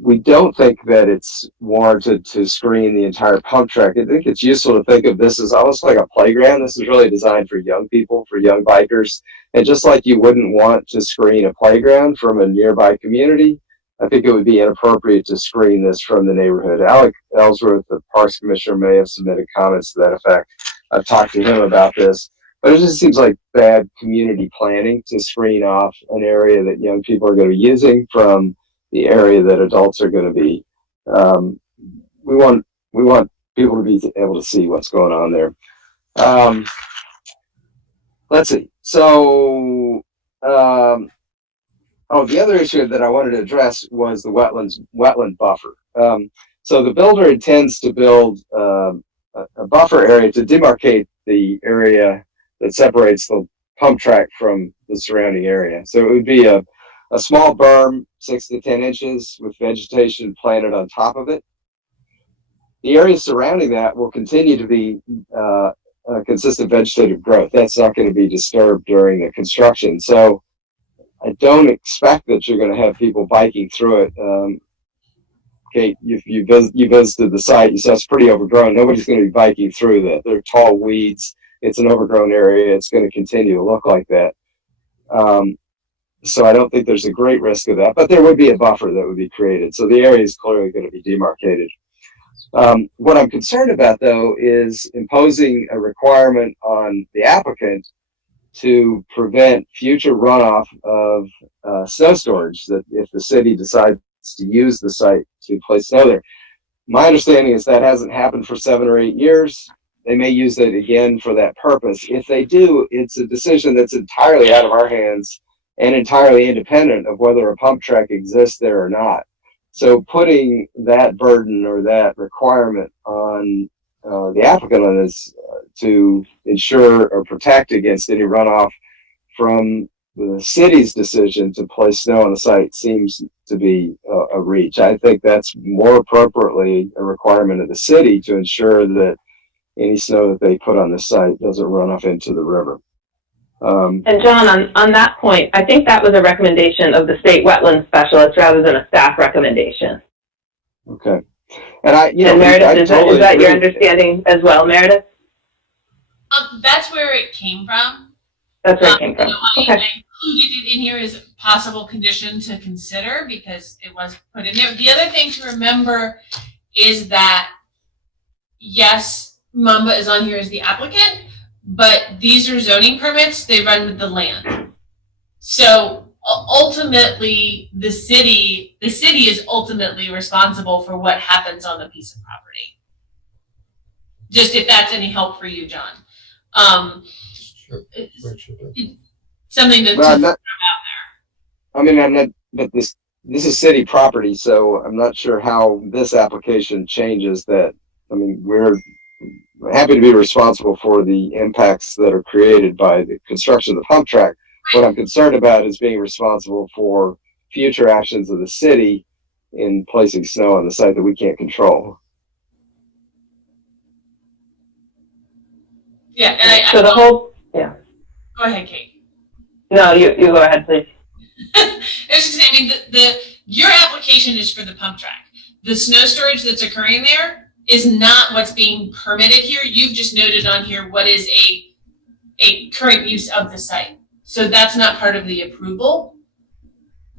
We don't think that it's warranted to screen the entire pump track. I think it's useful to think of this as almost like a playground. This is really designed for young people, for young bikers. And just like you wouldn't want to screen a playground from a nearby community, I think it would be inappropriate to screen this from the neighborhood. Alec Ellsworth, the Parks Commissioner, may have submitted comments to that effect. I've talked to him about this. But it just seems like bad community planning to screen off an area that young people are going to be using from the area that adults are going to be. We want people to be able to see what's going on there. Let's see. So, the other issue that I wanted to address was the wetland buffer. So the builder intends to build a buffer area to demarcate the area that separates the pump track from the surrounding area. So it would be a small berm, 6 to 10 inches, with vegetation planted on top of it. The area surrounding that will continue to be consistent vegetative growth. That's not going to be disturbed during the construction. So I don't expect that you're going to have people biking through it. Kate, you visited the site. You saw it's pretty overgrown. Nobody's going to be biking through that. They're tall weeds. It's an overgrown area. It's going to continue to look like that. So I don't think there's a great risk of that, but there would be a buffer that would be created. So the area is clearly going to be demarcated. What I'm concerned about, though, is imposing a requirement on the applicant to prevent future runoff of snow storage, that if the city decides to use the site to place snow there. My understanding is that hasn't happened for 7 or 8 years. They may use it again for that purpose. If they do, it's a decision that's entirely out of our hands and entirely independent of whether a pump track exists there or not. So putting that burden or that requirement on the applicant on this to ensure or protect against any runoff from the city's decision to place snow on the site seems to be a reach. I think that's more appropriately a requirement of the city to ensure that any snow that they put on the site doesn't run off into the river. And John, on that point, I think that was a recommendation of the state wetland specialist rather than a staff recommendation. Okay. And Meredith, is that your understanding as well, Meredith? That's where it came from. That's where it came from. I Okay. included it in here as a possible condition to consider because it was put in there. The other thing to remember is that, yes, Mamba is on here as the applicant, but these are zoning permits. They run with the land. So ultimately, the city is ultimately responsible for what happens on the piece of property. Just if that's any help for you, John. Something to throw out there. I mean, I'm not, but this is city property, so I'm not sure how this application changes that. I mean, we're happy to be responsible for the impacts that are created by the construction of the pump track. What I'm concerned about is being responsible for future actions of the city in placing snow on the site that we can't control. Yeah, and so the whole, yeah. Go ahead, Kate. No, you go ahead, please. I was just saying, I mean, your application is for the pump track. The snow storage that's occurring there is not what's being permitted here. You've just noted on here what is a current use of the site. So that's not part of the approval.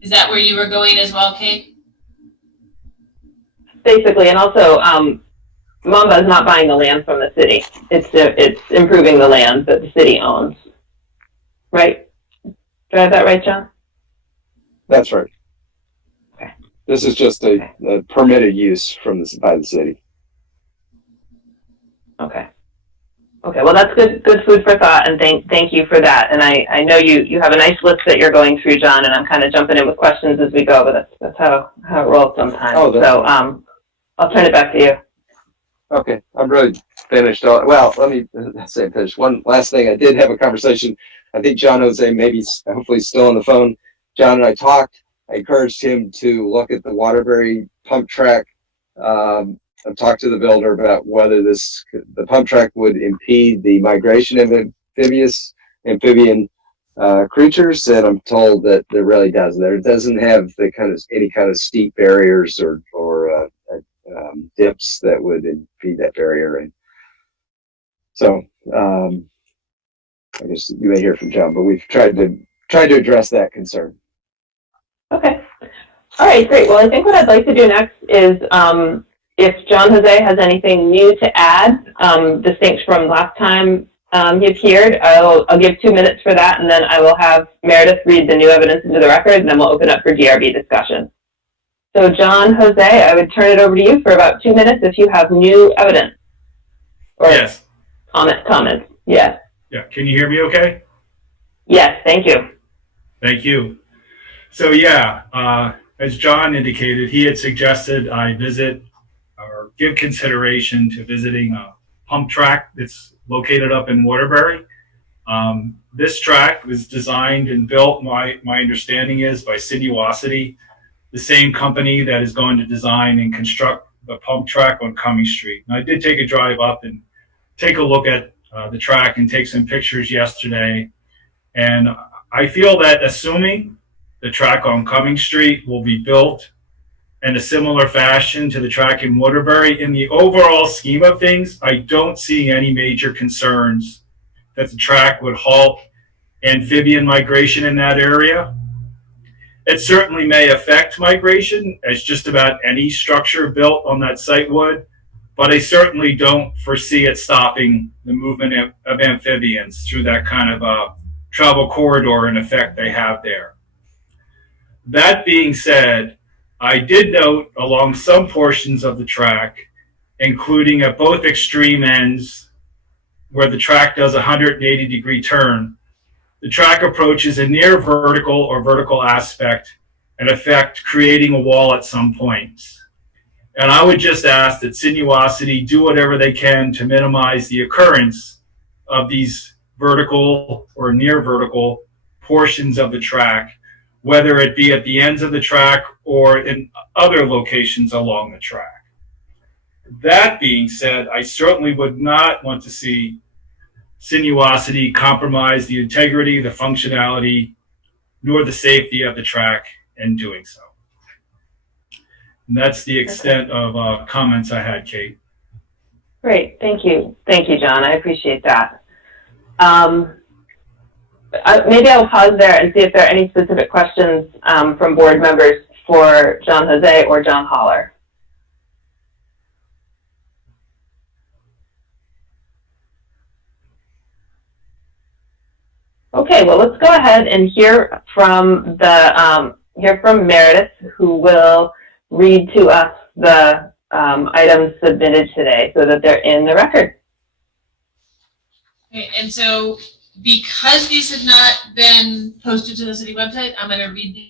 Is that where you were going as well, Kate? Basically, and also, Mamba is not buying the land from the city. It's improving the land that the city owns. Right? Do I have that right, John? That's right. Okay. This is just a permitted use by the city. Okay. Okay. Well, that's good food for thought, and thank you for that. And I know you have a nice list that you're going through, John, and I'm kind of jumping in with questions as we go, but that's how it rolls sometimes. So I'll turn it back to you. Okay, I'm really finished. Well, let me say finish. One last thing. I did have a conversation. I think John Jose maybe hopefully still on the phone. John and I talked. I encouraged him to look at the Waterbury pump track. I've talked to the builder about whether the pump track would impede the migration of amphibian creatures, and I'm told that it really doesn't. It doesn't have any kind of steep barriers or dips that would impede that barrier. And so I guess you may hear from John, but we've tried to address that concern. Okay. All right, great. Well, I think what I'd like to do next is if John Jose has anything new to add, distinct from last time, He's here. I'll give 2 minutes for that, and then I will have Meredith read the new evidence into the record, and then we'll open up for DRB discussion. So John Jose, I would turn it over to you for about 2 minutes if you have new evidence. Or Yes. Comments. Yes. Yeah. Can you hear me okay? Yes, thank you. Thank you. So yeah, as John indicated, he had suggested I visit or give consideration to visiting a pump track that's located up in Waterbury. This track was designed and built, my understanding is, by Sinuosity, the same company that is going to design and construct the pump track on Cumming Street. And I did take a drive up and take a look at the track and take some pictures yesterday. And I feel that assuming the track on Cumming Street will be built in a similar fashion to the track in Waterbury, in the overall scheme of things, I don't see any major concerns that the track would halt amphibian migration in that area. It certainly may affect migration, as just about any structure built on that site would, but I certainly don't foresee it stopping the movement of amphibians through that kind of travel corridor in effect they have there. That being said, I did note along some portions of the track, including at both extreme ends where the track does a 180-degree turn, the track approaches a near vertical or vertical aspect, in effect creating a wall at some points. And I would just ask that Sinuosity do whatever they can to minimize the occurrence of these vertical or near vertical portions of the track, whether it be at the ends of the track or in other locations along the track. That being said, I certainly would not want to see Sinuosity compromise the integrity, the functionality, nor the safety of the track in doing so. And that's the extent of comments I had, Kate. Great, thank you. Thank you, John, I appreciate that. Maybe I'll pause there and see if there are any specific questions from board members for John Jose or John Holler. Okay, well, let's go ahead and hear from Meredith, who will read to us the items submitted today so that they're in the record. Okay, and so because these have not been posted to the city website, I'm going to read these.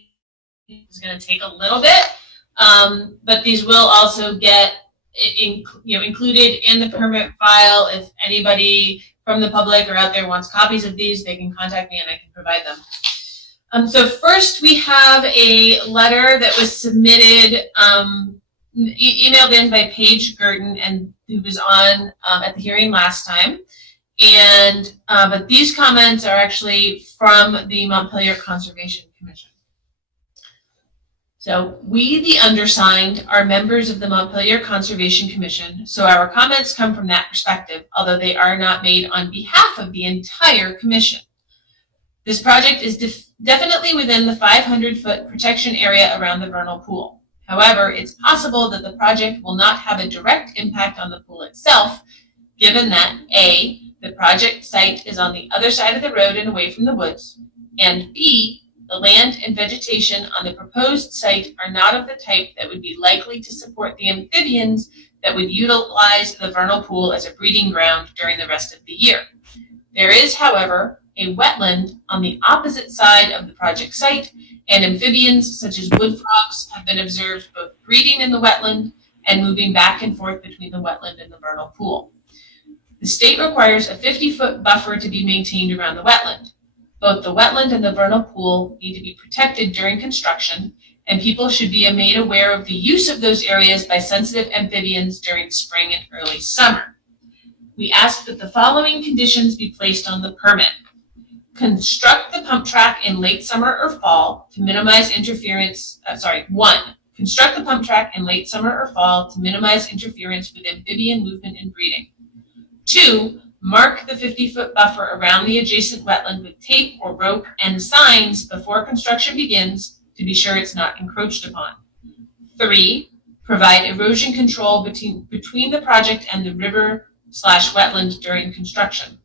It's going to take a little bit, but these will also get included in the permit file. If anybody from the public or out there wants copies of these, they can contact me and I can provide them. So first we have a letter that was submitted, emailed in by Paige Gurton, and who was on at the hearing last time. And but these comments are actually from the Montpelier Conservation Commission. So we, the undersigned, are members of the Montpelier Conservation Commission, so our comments come from that perspective, although they are not made on behalf of the entire commission. This project is definitely within the 500-foot protection area around the vernal pool. However, it's possible that the project will not have a direct impact on the pool itself, given that A, the project site is on the other side of the road and away from the woods, and B, the land and vegetation on the proposed site are not of the type that would be likely to support the amphibians that would utilize the vernal pool as a breeding ground during the rest of the year. There is, however, a wetland on the opposite side of the project site, and amphibians such as wood frogs have been observed both breeding in the wetland and moving back and forth between the wetland and the vernal pool. The state requires a 50-foot buffer to be maintained around the wetland. Both the wetland and the vernal pool need to be protected during construction, and people should be made aware of the use of those areas by sensitive amphibians during spring and early summer. We ask that the following conditions be placed on the permit. Construct the pump track in late summer or fall to minimize interference. Construct the pump track in late summer or fall to minimize interference with amphibian movement and breeding. 2, mark the 50-foot buffer around the adjacent wetland with tape or rope and signs before construction begins to be sure it's not encroached upon. 3, provide erosion control between the project and the river/wetland during construction.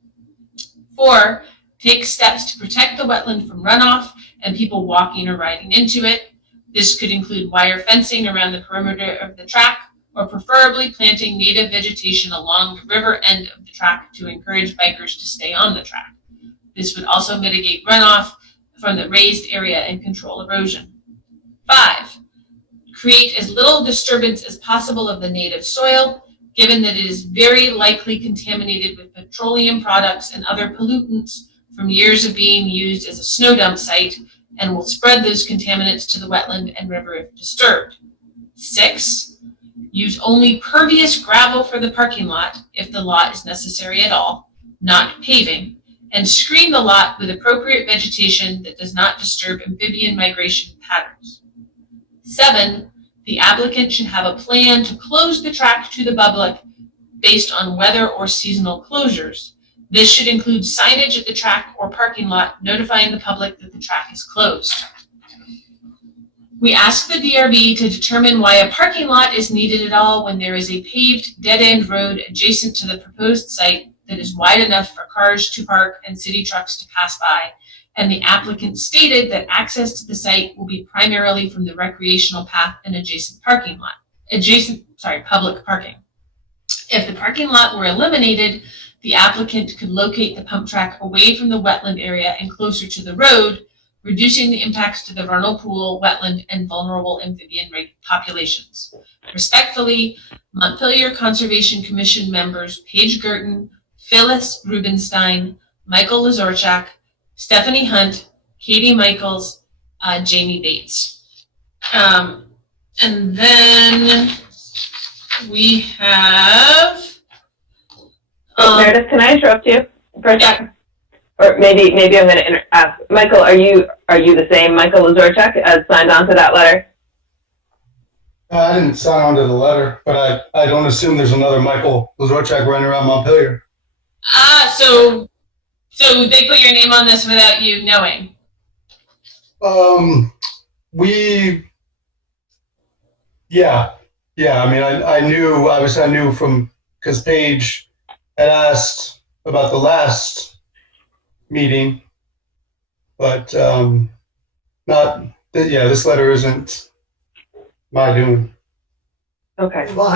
4, take steps to protect the wetland from runoff and people walking or riding into it. This could include wire fencing around the perimeter of the track, or preferably planting native vegetation along the river end of the track to encourage bikers to stay on the track. This would also mitigate runoff from the raised area and control erosion. 5, create as little disturbance as possible of the native soil, given that it is very likely contaminated with petroleum products and other pollutants from years of being used as a snow dump site, and will spread those contaminants to the wetland and river if disturbed. 6, use only pervious gravel for the parking lot if the lot is necessary at all, not paving, and screen the lot with appropriate vegetation that does not disturb amphibian migration patterns. 7, the applicant should have a plan to close the track to the public based on weather or seasonal closures. This should include signage at the track or parking lot notifying the public that the track is closed. We ask the DRB to determine why a parking lot is needed at all when there is a paved dead-end road adjacent to the proposed site that is wide enough for cars to park and city trucks to pass by, and the applicant stated that access to the site will be primarily from the recreational path and adjacent parking lot. Public parking. If the parking lot were eliminated, the applicant could locate the pump track away from the wetland area and closer to the road, reducing the impacts to the vernal pool, wetland, and vulnerable amphibian populations. Respectfully, Montpelier Conservation Commission members Paige Gerton, Phyllis Rubenstein, Michael Lazorchak, Stephanie Hunt, Katie Michaels, Jamie Bates. And then we have... Meredith, can I interrupt you for a second? Or maybe I'm going to ask Michael. Are you the same Michael Lazorchak as signed on to that letter? I didn't sign on to the letter, but I don't assume there's another Michael Lazorchak running around Montpelier. So they put your name on this without you knowing? Yeah. I mean, I knew from, because Paige had asked about the last meeting, but this letter isn't my doing. Okay. Well,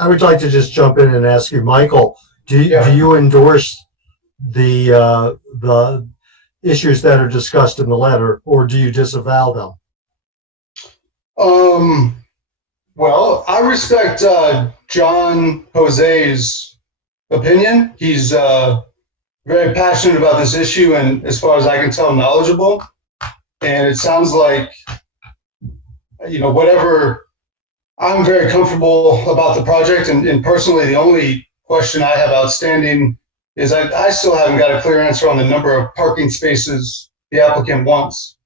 I would like to just jump in and ask you, Michael, do you endorse the issues that are discussed in the letter, or do you disavow them? Well, I respect John Jose's opinion. He's very passionate about this issue, and as far as I can tell, knowledgeable. And it sounds like, whatever, I'm very comfortable about the project. And personally, the only question I have outstanding is I still haven't got a clear answer on the number of parking spaces the applicant wants,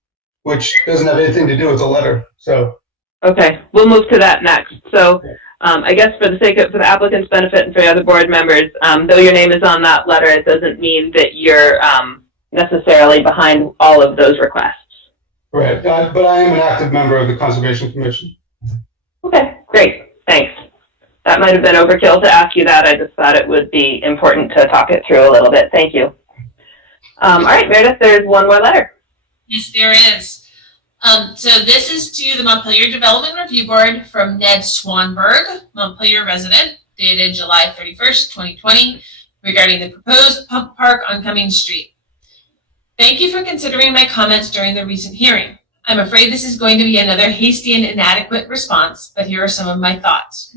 which doesn't have anything to do with the letter. So. Okay, we'll move to that next. So I guess for the applicant's benefit and for the other board members, though your name is on that letter, it doesn't mean that you're necessarily behind all of those requests. Right, but I am an active member of the Conservation Commission. Okay, great, thanks. That might have been overkill to ask you that. I just thought it would be important to talk it through a little bit. Thank you. All right, Meredith, there's one more letter. Yes, there is. So this is to the Montpelier Development Review Board from Ned Swanberg, Montpelier resident, dated July 31st, 2020, regarding the proposed pump park on Cummings Street. Thank you for considering my comments during the recent hearing. I'm afraid this is going to be another hasty and inadequate response, but here are some of my thoughts.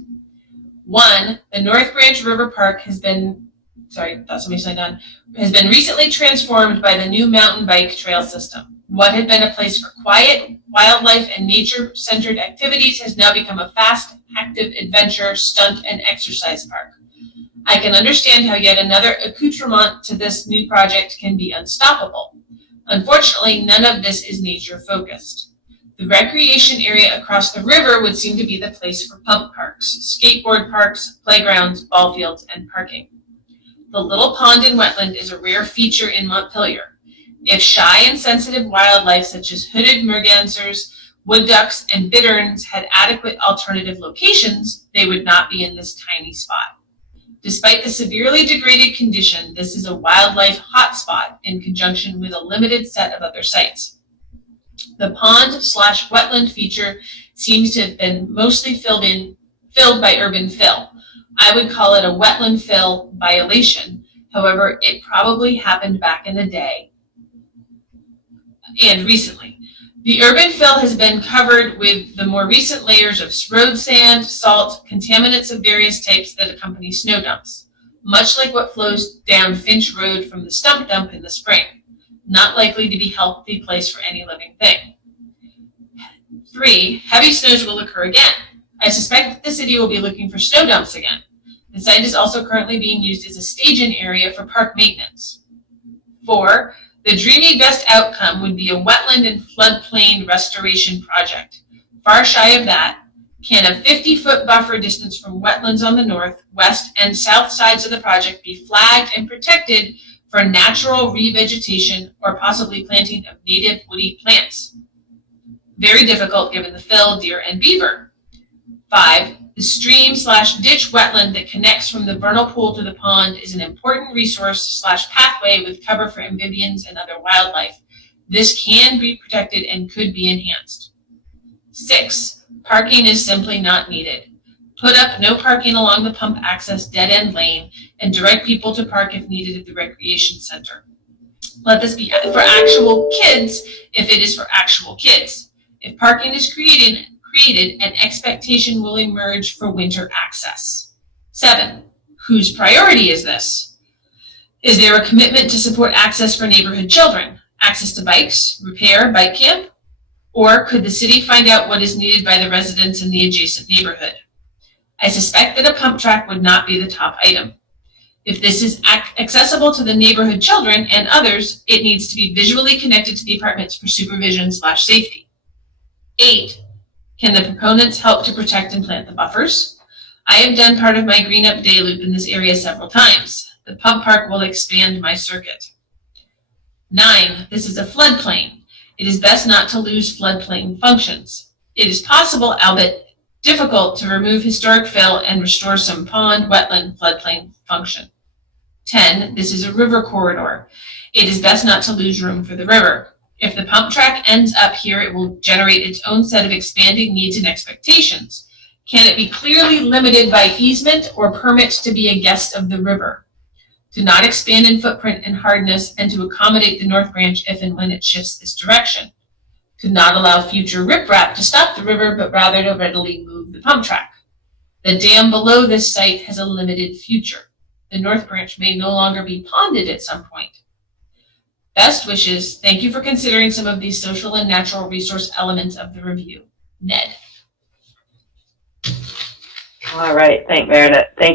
1, the North Branch River Park has been recently transformed by the new mountain bike trail system. What had been a place for quiet, wildlife, and nature-centered activities has now become a fast, active adventure, stunt, and exercise park. I can understand how yet another accoutrement to this new project can be unstoppable. Unfortunately, none of this is nature-focused. The recreation area across the river would seem to be the place for pump parks, skateboard parks, playgrounds, ball fields, and parking. The little pond and wetland is a rare feature in Montpelier. If shy and sensitive wildlife such as hooded mergansers, wood ducks, and bitterns had adequate alternative locations, they would not be in this tiny spot. Despite the severely degraded condition, this is a wildlife hotspot in conjunction with a limited set of other sites. The pond/wetland feature seems to have been mostly filled by urban fill. I would call it a wetland fill violation. However, it probably happened back in the day and recently. The urban fill has been covered with the more recent layers of road sand, salt, contaminants of various types that accompany snow dumps, much like what flows down Finch Road from the stump dump in the spring. Not likely to be a healthy place for any living thing. 3, heavy snows will occur again. I suspect that the city will be looking for snow dumps again. The site is also currently being used as a staging area for park maintenance. 4, the dreamy best outcome would be a wetland and floodplain restoration project. Far shy of that, can a 50-foot buffer distance from wetlands on the north, west, and south sides of the project be flagged and protected for natural revegetation or possibly planting of native woody plants? Very difficult given the fill, deer, and beaver. 5, the stream/ditch wetland that connects from the vernal pool to the pond is an important resource/pathway with cover for amphibians and other wildlife. This can be protected and could be enhanced. 6, parking is simply not needed. Put up no parking along the pump access dead-end lane and direct people to park if needed at the recreation center. Let this be for actual kids if it is for actual kids. If parking is created, an expectation will emerge for winter access. 7, whose priority is this? Is there a commitment to support access for neighborhood children? Access to bikes, repair, bike camp? Or could the city find out what is needed by the residents in the adjacent neighborhood? I suspect that a pump track would not be the top item. If this is accessible to the neighborhood children and others, it needs to be visually connected to the apartments for supervision/safety. 8, can the proponents help to protect and plant the buffers? I have done part of my Green Up Day loop in this area several times. The pump park will expand my circuit. 9, this is a floodplain. It is best not to lose floodplain functions. It is possible, albeit difficult, to remove historic fill and restore some pond, wetland, floodplain function. 10, this is a river corridor. It is best not to lose room for the river. If the pump track ends up here, it will generate its own set of expanding needs and expectations. Can it be clearly limited by easement or permit to be a guest of the river? To not expand in footprint and hardness and to accommodate the North Branch if and when it shifts this direction. To not allow future riprap to stop the river, but rather to readily move the pump track. The dam below this site has a limited future. The North Branch may no longer be ponded at some point. Best wishes. Thank you for considering some of these social and natural resource elements of the review. Ned. All right, thank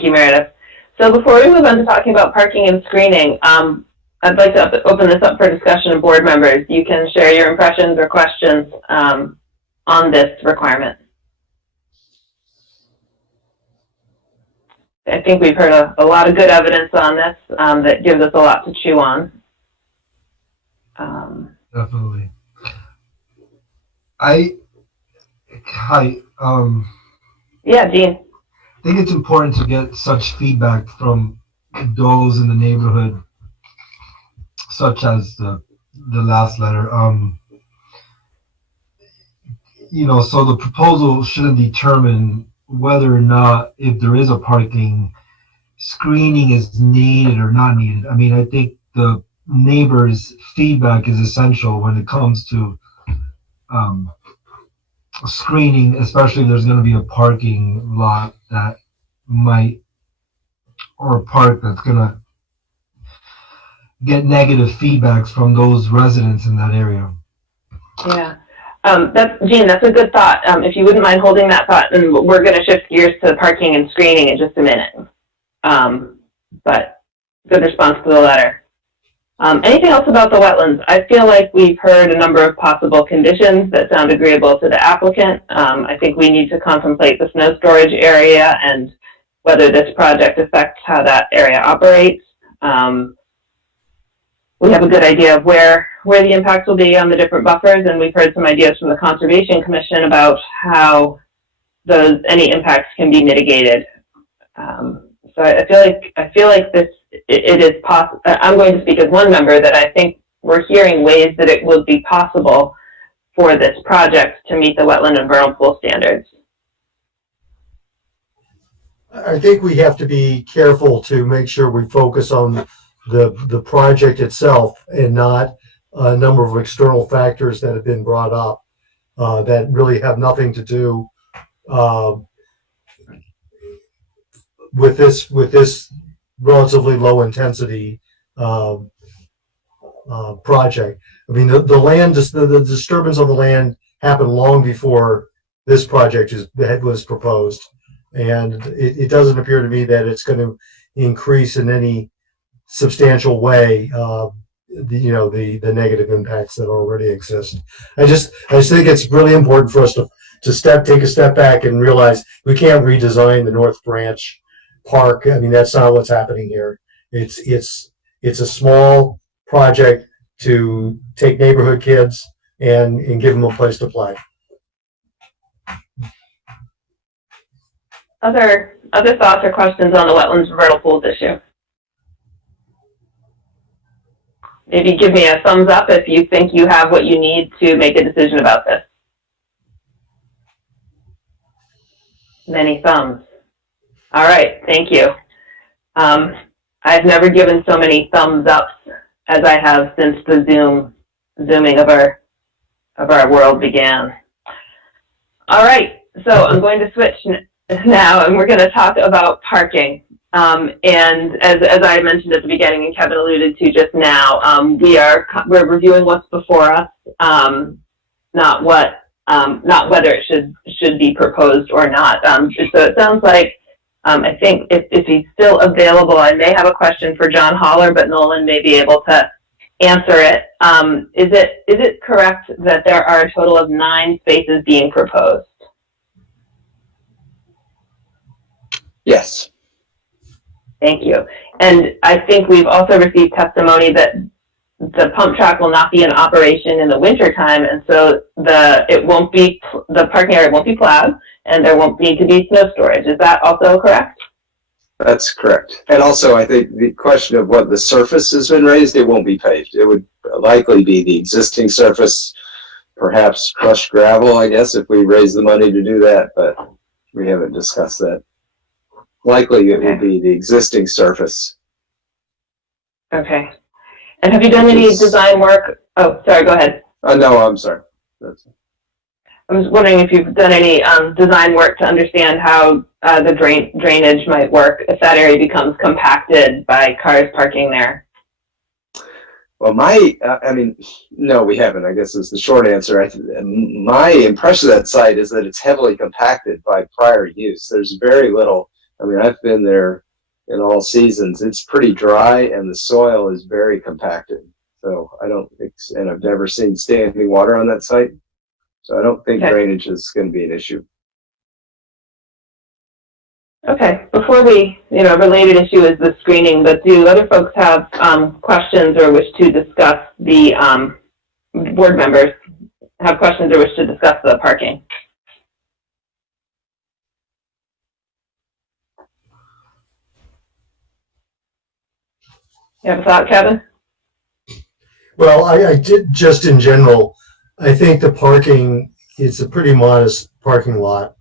you, Meredith. So before we move on to talking about parking and screening, I'd like to open this up for discussion of board members. You can share your impressions or questions on this requirement. I think we've heard a lot of good evidence on this that gives us a lot to chew on. Definitely. Yeah, Dean. I think it's important to get such feedback from those in the neighborhood, such as the last letter. So the proposal shouldn't determine whether or not, if there is a parking, screening is needed or not needed. I mean, I think the neighbors' feedback is essential when it comes to screening, especially if there's going to be a parking lot that might, or a park that's going to get negative feedbacks from those residents in that area. Yeah. Jean, that's a good thought. If you wouldn't mind holding that thought, and we're going to shift gears to parking and screening in just a minute. But good response to the letter. Anything else about the wetlands? I feel like we've heard a number of possible conditions that sound agreeable to the applicant. I think we need to contemplate the snow storage area and whether this project affects how that area operates. We have a good idea of where the impacts will be on the different buffers, and we've heard some ideas from the Conservation Commission about how any impacts can be mitigated. So I feel like this, it is possible. I'm going to speak as one member that I think we're hearing ways that it will be possible for this project to meet the wetland and vernal pool standards. I think we have to be careful to make sure we focus on the project itself and not a number of external factors that have been brought up that really have nothing to do with this relatively low intensity project. I mean, the land, the disturbance on the land happened long before this project was proposed, and it doesn't appear to me that it's going to increase in any substantial way the negative impacts that already exist. I just think it's really important for us to take a step back and realize we can't redesign the North Branch Park. I mean, that's not what's happening here. It's a small project to take neighborhood kids and give them a place to play. Other thoughts or questions on the wetlands vernal pools issue? Maybe give me a thumbs up if you think you have what you need to make a decision about this. Many thumbs. All right, thank you. I've never given so many thumbs ups as I have since the zooming of our world began. All right, so I'm going to switch now, and we're going to talk about parking. And as I mentioned at the beginning, and Kevin alluded to just now, we're reviewing what's before us, not whether it should be proposed or not. So it sounds like I think if he's still available, I may have a question for John Holler, but Nolan may be able to answer it. Is it correct that there are a total of 9 spaces being proposed? Yes. Thank you. And I think we've also received testimony that the pump track will not be in operation in the wintertime, and so the parking area won't be plowed, and there won't need to be snow storage. Is that also correct? That's correct. And also, I think the question of what the surface has been raised, it won't be paved. It would likely be the existing surface, perhaps crushed gravel, I guess, if we raise the money to do that, but we haven't discussed that. Likely it would be the existing surface. Okay. And have you done any design work? Oh, sorry, go ahead. No, I'm sorry. I was wondering if you've done any design work to understand how the drainage might work if that area becomes compacted by cars parking there. Well, no, we haven't, I guess is the short answer. My impression of that site is that it's heavily compacted by prior use. There's very little. I mean, I've been there in all seasons. It's pretty dry and the soil is very compacted. So I don't think, and I've never seen standing water on that site. So I don't think drainage is going to be an issue. Okay, before we, related issue is the screening, but do other folks have questions or wish to discuss the board members have questions or wish to discuss the parking? You have a thought, Kevin? Well, I did just in general. I think the parking, it's a pretty modest parking lot.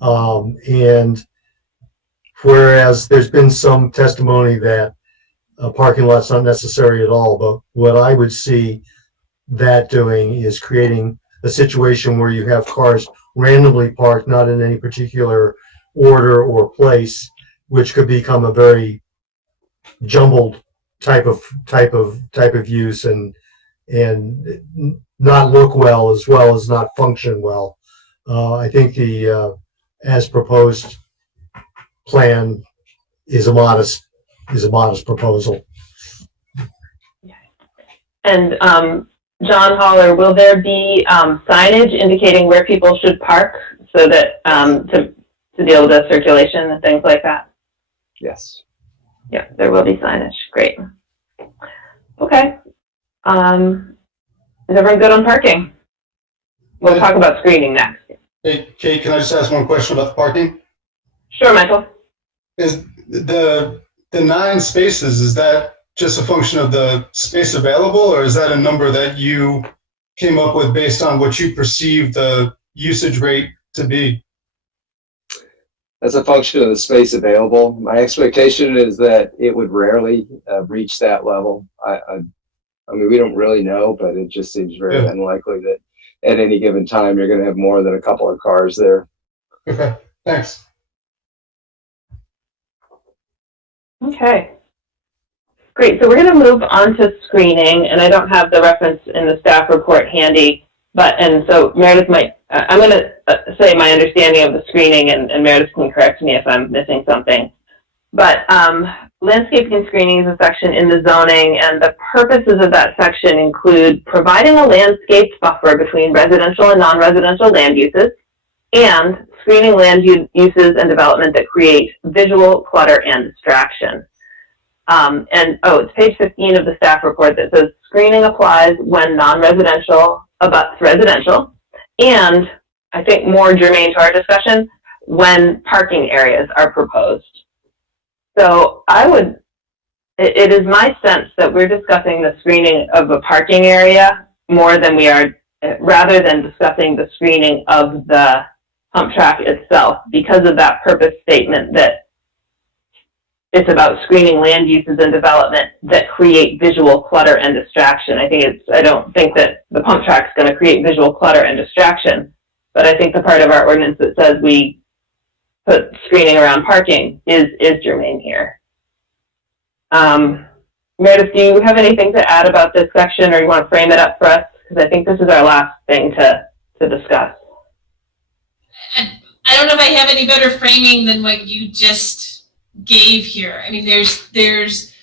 And whereas there's been some testimony that a parking lot's not necessary at all, but what I would see that doing is creating a situation where you have cars randomly parked, not in any particular order or place, which could become a very jumbled type of use and not look well as not function well. I think the as proposed plan is a modest proposal. And John Holler, will there be signage indicating where people should park so that to deal with the circulation and things like that? Yes. Yeah, there will be signage. Great. Okay. Is everyone good on parking? We'll talk about screening next. Hey, Kate, can I just ask one question about the parking? Sure, Michael. Is the 9 spaces, is that just a function of the space available, or is that a number that you came up with based on what you perceive the usage rate to be? As a function of the space available, my expectation is that it would rarely reach that level. I mean, we don't really know, but it just seems very unlikely that at any given time you're going to have more than a couple of cars there. Okay, thanks. Okay. Great. So we're going to move on to screening, and I don't have the reference in the staff report handy, and so Meredith might, I'm going to say my understanding of the screening, and Meredith can correct me if I'm missing something. But landscaping and screening is a section in the zoning, and the purposes of that section include providing a landscaped buffer between residential and non-residential land uses, and screening land uses and development that create visual clutter and distraction. It's page 15 of the staff report that says screening applies when non-residential abuts residential, and I think more germane to our discussion, when parking areas are proposed. So it is my sense that we're discussing the screening of a parking area more than we are, rather than discussing the screening of the pump track itself, because of that purpose statement that it's about screening land uses and development that create visual clutter and distraction. I don't think that the pump track is going to create visual clutter and distraction, but I think the part of our ordinance that says we put screening around parking is germane here. Meredith, do you have anything to add about this section, or you want to frame it up for us? Because I think this is our last thing to discuss. I don't know if I have any better framing than what you just gave here. I mean, there's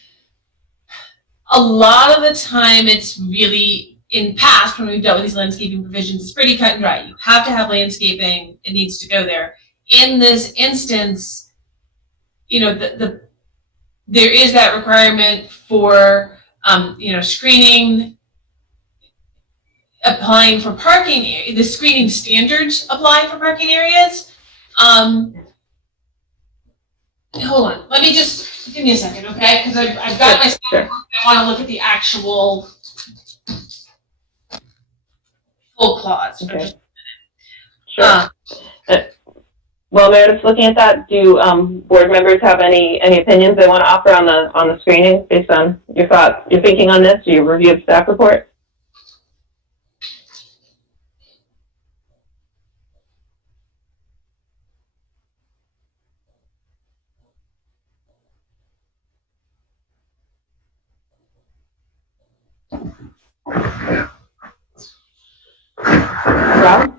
a lot of the time it's really, in past when we've dealt with these landscaping provisions, it's pretty cut and dry. You have to have landscaping, it needs to go there. In this instance, you know, there is that requirement for screening, applying for parking, the screening standards apply for parking areas. Hold on, let me just, give me a second, okay? Because I've got my stuff, I want to look at the actual full clause. Okay. Sure. While Meredith's looking at that, do board members have any opinions they want to offer on the screening based on your thoughts, your thinking on this, or your review of staff report? Rob?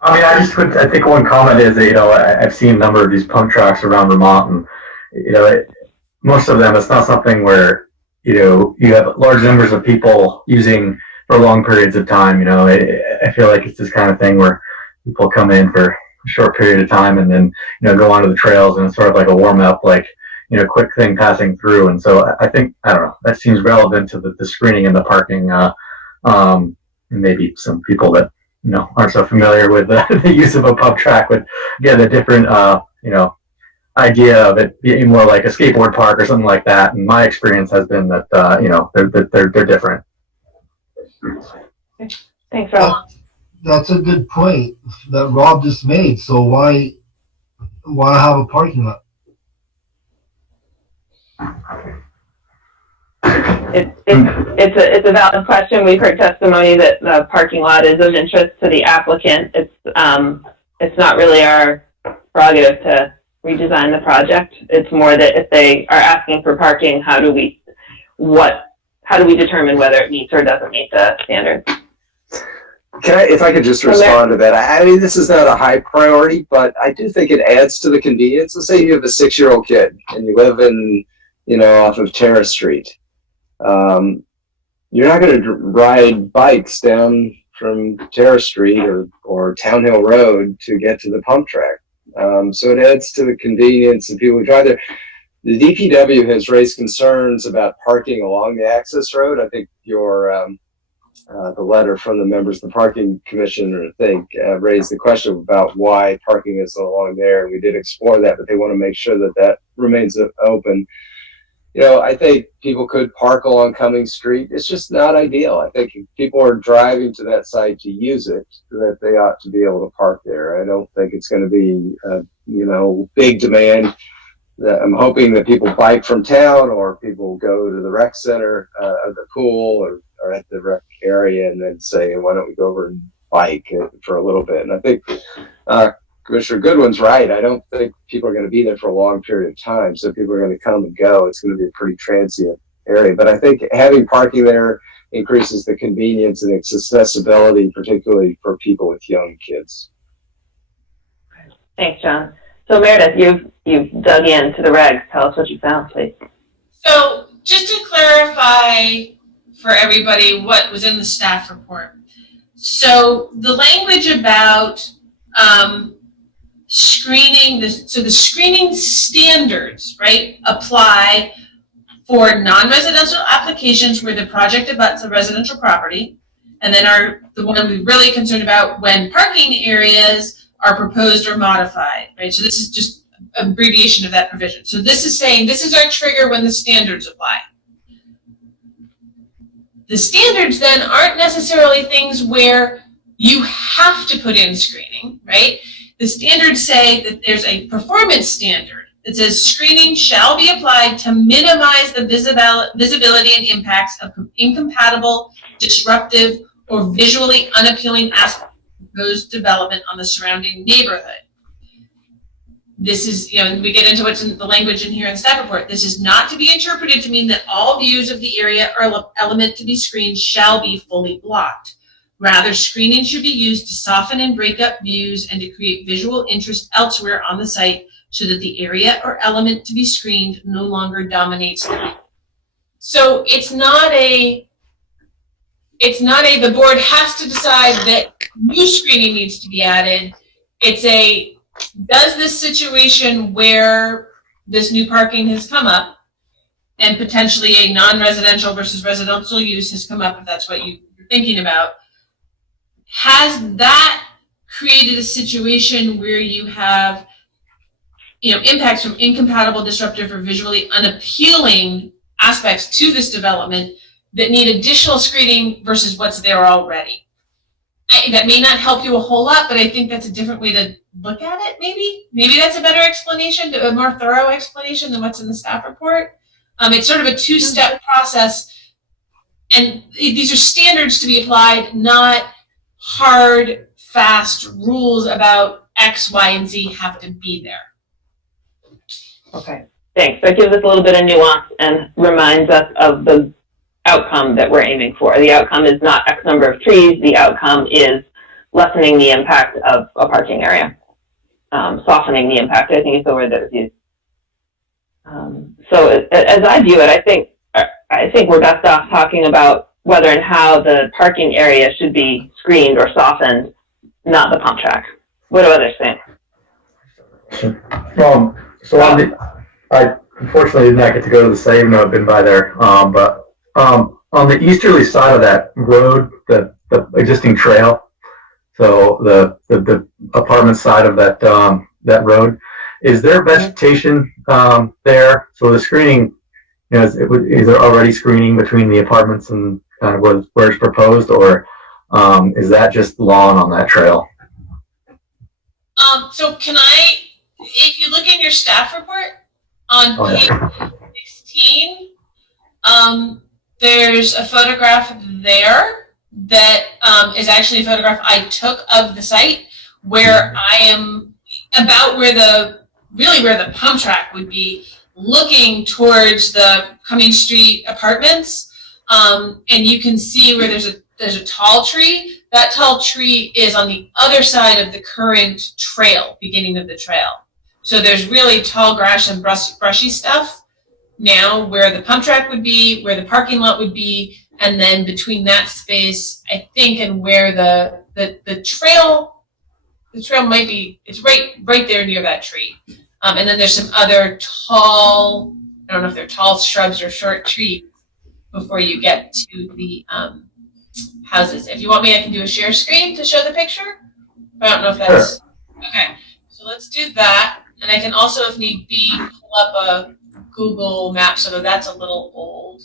I mean, I think one comment is that, I've seen a number of these pump tracks around Vermont, and, most of them, it's not something where, you have large numbers of people using for long periods of time. I feel like it's this kind of thing where people come in for a short period of time and then, go onto the trails, and it's sort of like a warm up, like, quick thing passing through. And so I think, I don't know, that seems relevant to the screening and the parking, and maybe some people that, aren't so familiar with the use of a pump track would get a different, idea of it being more like a skateboard park or something like that. And my experience has been that, they're different. Thanks, Rob. That's a good point that Rob just made. So why have a parking lot? It's a valid question. We've heard testimony that the parking lot is of interest to the applicant. It's not really our prerogative to redesign the project. It's more that if they are asking for parking, how do we determine whether it meets or doesn't meet the standards? If I could just respond to that. I mean, this is not a high priority, but I do think it adds to the convenience. Let's say you have a 6-year-old kid and you live in, off of Terrace Street. You're not going to ride bikes down from Terrace Street or Town Hill Road to get to the pump track. So it adds to the convenience of people who drive there. The DPW has raised concerns about parking along the access road. I think your the letter from the members of the parking commission, I think, raised the question about why parking is along there. And we did explore that, but they want to make sure that that remains open. You know, I think people could park along Cummings Street. It's just not ideal. I think if people are driving to that site to use it, that they ought to be able to park there. I don't think it's going to be, you know, big demand. I'm hoping that people bike from town, or people go to the rec center, or the pool, or at the rec area, and then say, why don't we go over and bike for a little bit? And I think Commissioner Goodwin's right. I don't think people are going to be there for a long period of time. So people are going to come and go. It's going to be a pretty transient area. But I think having parking there increases the convenience and its accessibility, particularly for people with young kids. Thanks, John. So Meredith, you've dug into the regs. Tell us what you found, please. So just to clarify for everybody what was in the staff report. So the language about screening, so the screening standards, right, apply for non-residential applications where the project abuts a residential property, and then the one we're really concerned about when parking areas are proposed or modified, right? So this is just an abbreviation of that provision. So this is saying this is our trigger when the standards apply. The standards then aren't necessarily things where you have to put in screening, right? The standards say that there's a performance standard that says screening shall be applied to minimize the visibility and impacts of incompatible, disruptive, or visually unappealing aspects of proposed development on the surrounding neighborhood. This is, you know, we get into what's in the language in here in the staff report. This is not to be interpreted to mean that all views of the area or element to be screened shall be fully blocked. Rather, screening should be used to soften and break up views and to create visual interest elsewhere on the site so that the area or element to be screened no longer dominates the view. So it's not a, the board has to decide that new screening needs to be added. It's a, does this situation where this new parking has come up and potentially a non-residential versus residential use has come up, if that's what you're thinking about, has that created a situation where you have, you know, impacts from incompatible, disruptive, or visually unappealing aspects to this development that need additional screening versus what's there already? That may not help you a whole lot, but I think that's a different way to look at it, maybe. Maybe that's a better explanation, a more thorough explanation than what's in the staff report. It's sort of a two-step process, and these are standards to be applied, not hard, fast rules about X, Y, and Z have to be there. Okay, thanks. That gives us a little bit of nuance and reminds us of the outcome that we're aiming for. The outcome is not X number of trees. The outcome is lessening the impact of a parking area, softening the impact, I think is the word that was used. So as I view it, I think we're best off talking about whether and how the parking area should be screened or softened, not the pump track. What do others think? So I unfortunately did not get to go to the site, even though I've been by there. But on the easterly side of that road, the existing trail, so the apartment side of that that road, is there vegetation there? So the screening, you know, is there already screening between the apartments and kind of where it's proposed, or is that just lawn on that trail? So if you look in your staff report on page 16, there's a photograph there that is actually a photograph I took of the site where I am about where the pump track would be, looking towards the Cummings Street apartments, and you can see where there's a tall tree. That tall tree is on the other side of the current trail, beginning of the trail. So there's really tall grass and brushy stuff now where the pump track would be, where the parking lot would be, and then between that space, I think, and where the trail might be, it's right there near that tree. And then there's some other tall, I don't know if they're tall shrubs or short trees before you get to the houses. If you want me, I can do a share screen to show the picture. I don't know if that's okay. So let's do that, and I can also, if need be, pull up a Google Maps, although that's a little old.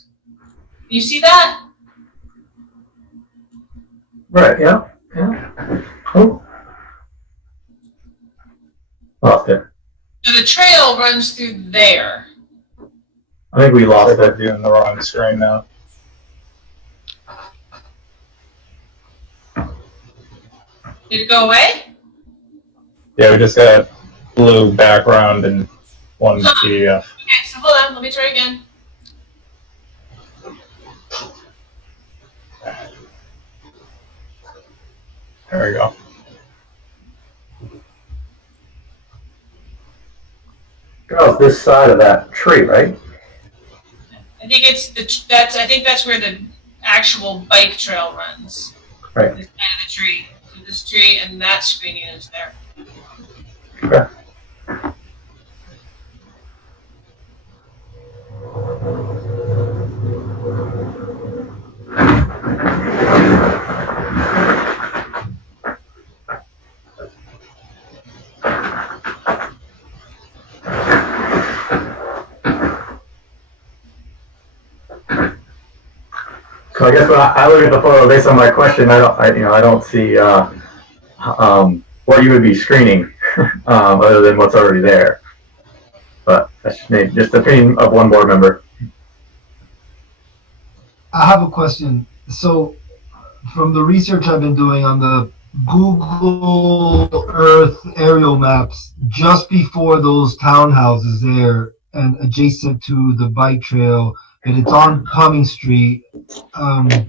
You see that? Right. Yeah. Yeah. Cool. Lost it. So the trail runs through there. I think we lost They're it. viewing the wrong screen now. Did it go away? Yeah, we just got blue background and one PDF. Okay, so hold on, let me try again. There we go. Oh, this side of that tree, right? I think it's I think that's where the actual bike trail runs. Right. The side of the tree. So this tree and that screening is there. Okay. So I guess when I look at the photo, based on my question, I don't see what you would be screening other than what's already there. But that's just the opinion of one board member. I have a question. So, from the research I've been doing on the Google Earth aerial maps, just before those townhouses there and adjacent to the bike trail, and it's on Cumming Street, it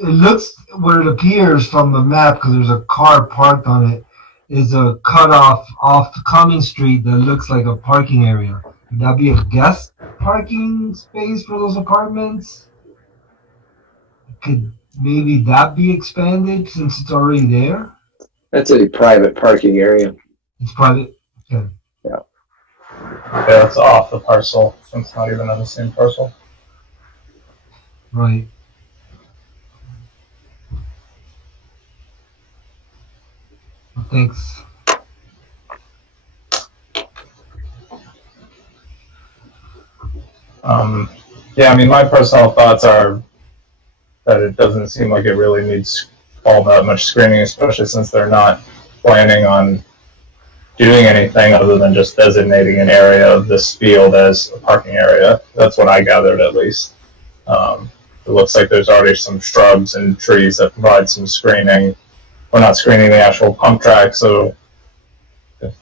looks, what it appears from the map, because there's a car parked on it, is a cutoff off Cumming Street that looks like a parking area. Would that be a guest parking space for those apartments? Could maybe that be expanded since it's already there? That's a private parking area. It's private? Okay. Yeah. Yeah, it's off the parcel. It's not even on the same parcel. Right. Thanks. Yeah, I mean, my personal thoughts are that it doesn't seem like it really needs all that much screening, especially since they're not planning on doing anything other than just designating an area of this field as a parking area. That's what I gathered, at least. It looks like there's already some shrubs and trees that provide some screening. We're not screening the actual pump track, so if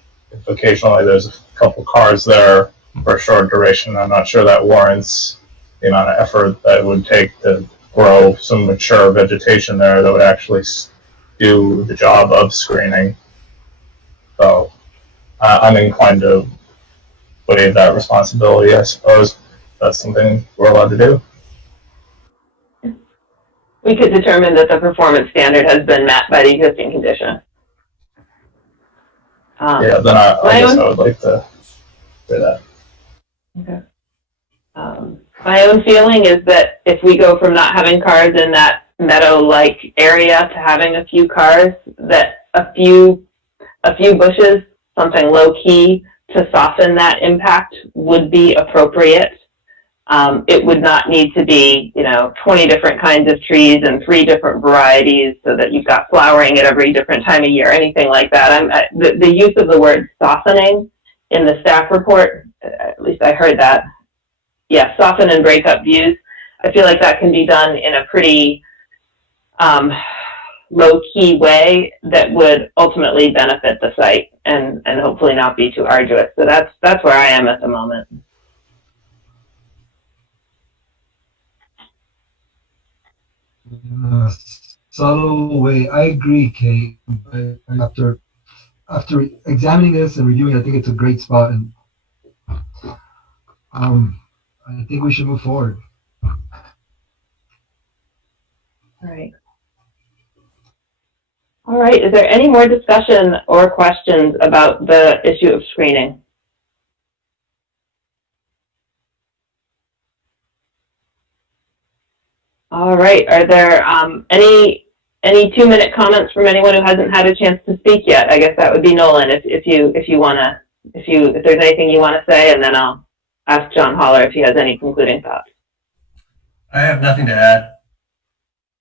occasionally there's a couple cars there for a short duration, I'm not sure that warrants the amount of effort that it would take to grow some mature vegetation there that would actually do the job of screening. So I'm inclined to waive that responsibility, I suppose. That's something we're allowed to do. We could determine that the performance standard has been met by the existing condition. Yeah, then I guess I would like to say that. Okay. My own feeling is that if we go from not having cars in that meadow-like area to having a few cars, that a few bushes, something low-key to soften that impact would be appropriate. It would not need to be, 20 different kinds of trees and 3 different varieties so that you've got flowering at every different time of year, anything like that. The use of the word softening in the staff report, at least I heard that. Yeah, soften and break up views. I feel like that can be done in a pretty low-key way that would ultimately benefit the site and hopefully not be too arduous. So that's where I am at the moment. Subtle way. I agree, Kate. After examining this and reviewing, I think it's a great spot, and I think we should move forward. All right. All right. Is there any more discussion or questions about the issue of screening? All right. Are there any 2-minute comments from anyone who hasn't had a chance to speak yet? I guess that would be Nolan, if there's anything you want to say, and then I'll ask John Holler if he has any concluding thoughts. I have nothing to add.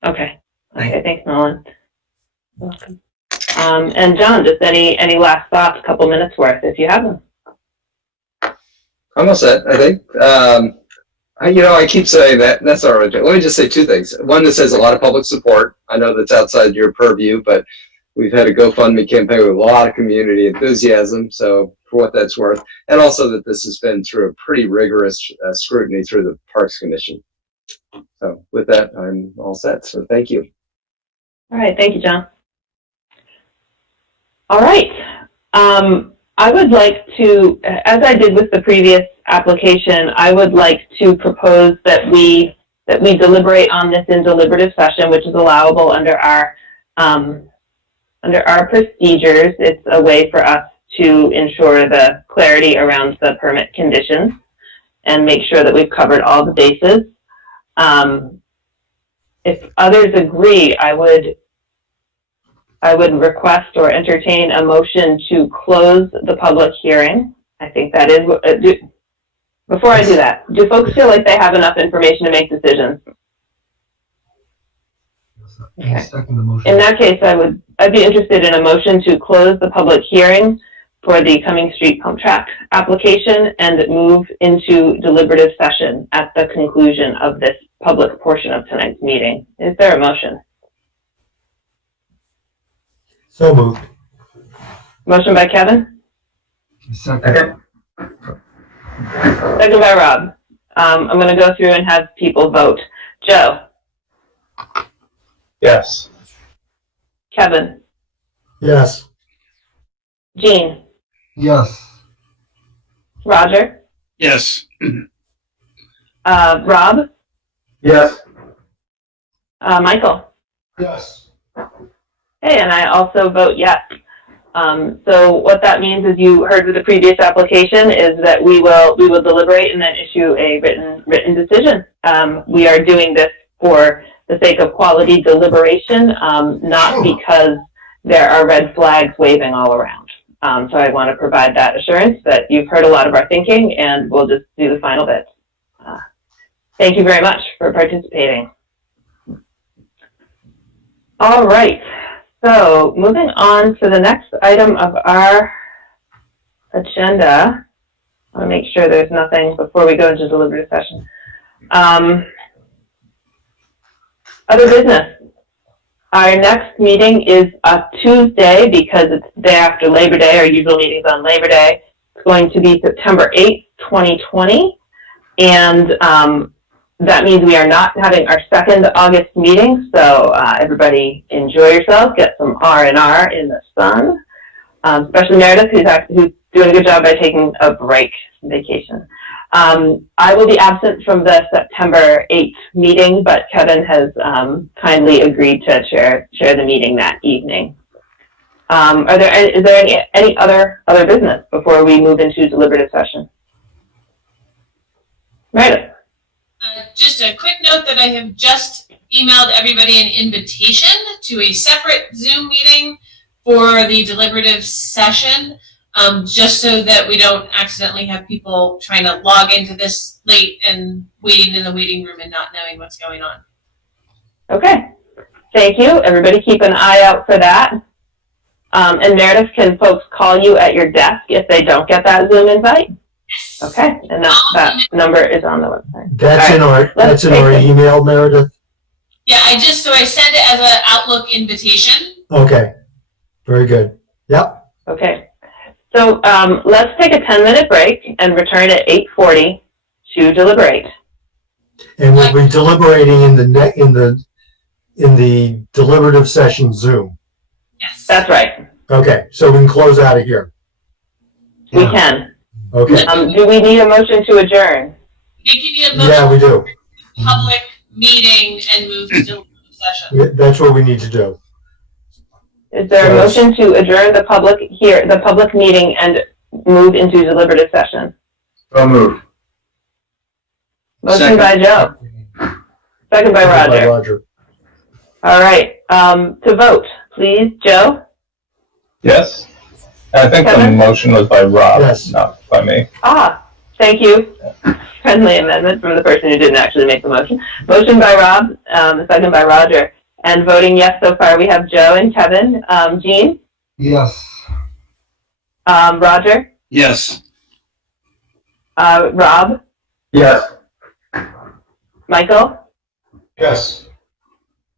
Okay. Okay. Thanks, Nolan. Welcome. And John, just any last thoughts? A couple minutes worth, if you have them. I'm all set, I think. I keep saying that. That's all right. Let me just say two things. One, that says a lot of public support. I know that's outside your purview, but we've had a GoFundMe campaign with a lot of community enthusiasm, so for what that's worth. And also that this has been through a pretty rigorous scrutiny through the Parks Commission. So with that, I'm all set. So thank you. All right. Thank you, John. All right. I would like to, as I did with the previous application, I would like to propose that we deliberate on this in deliberative session, which is allowable under our procedures. It's a way for us to ensure the clarity around the permit conditions and make sure that we've covered all the bases. If others agree, I would request or entertain a motion to close the public hearing. I think that is, before I do that, do folks feel like they have enough information to make decisions? Okay. Second the motion. In that case, I'd be interested in a motion to close the public hearing for the Cumming Street pump track application and move into deliberative session at the conclusion of this public portion of tonight's meeting. Is there a motion? So moved. Motion by Kevin? Second. Second by Rob. I'm going to go through and have people vote. Joe? Yes. Kevin? Yes. Gene? Yes. Roger? Yes. Rob? Yes. Michael? Yes. Hey, and I also vote yes. So what that means, as you heard with the previous application, is that we will deliberate and then issue a written decision. We are doing this for the sake of quality deliberation, not because there are red flags waving all around. So I want to provide that assurance that you've heard a lot of our thinking, and we'll just do the final bits. Thank you very much for participating. All right. So moving on to the next item of our agenda. I want to make sure there's nothing before we go into deliberative session. Other business. Our next meeting is a Tuesday because it's the day after Labor Day. Our usual meeting's on Labor Day. It's going to be September 8th, 2020. And that means we are not having our second August meeting. So everybody enjoy yourselves, get some R&R in the sun. Especially Meredith, who's doing a good job by taking a break, vacation. I will be absent from the September 8th meeting, but Kevin has kindly agreed to share the meeting that evening. Is there any other business before we move into deliberative session? Meredith. Just a quick note that I have just emailed everybody an invitation to a separate Zoom meeting for the deliberative session. Just so that we don't accidentally have people trying to log into this late and waiting in the waiting room and not knowing what's going on. Okay. Thank you. Everybody keep an eye out for that. And Meredith, can folks call you at your desk if they don't get that Zoom invite? Okay. And that number is on the website. That's in our email, Meredith? Yeah, I sent it as an Outlook invitation. Okay. Very good. Yep. Okay. So let's take a 10-minute break and return at 8:40 to deliberate. And we'll be deliberating in the deliberative session Zoom. Yes. That's right. Okay, so we can close out of here. We can. Okay. Do we need a motion to adjourn? I think you need a motion. Yeah, we do. Public meeting and move to deliberative session. That's what we need to do. Is there a motion to adjourn the public meeting and move into deliberative session? So moved. Motion by Joe. Second by Roger. Roger. All right. To vote, please, Joe? Yes. I think the Kevin? motion was by Rob, Yes. not by me. Thank you. Friendly amendment from the person who didn't actually make the motion. Motion by Rob, second by Roger. And voting yes so far, we have Joe and Kevin. Jean? Yes. Roger? Yes. Rob? Yes. Michael? Yes.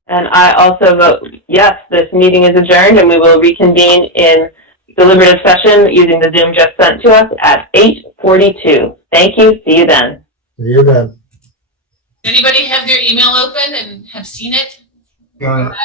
And I also vote yes. This meeting is adjourned, and we will reconvene in deliberative session using the Zoom just sent to us at 8:42. Thank you. See you then. See you then. Does anybody have their email open and have seen it? Got it. arrive?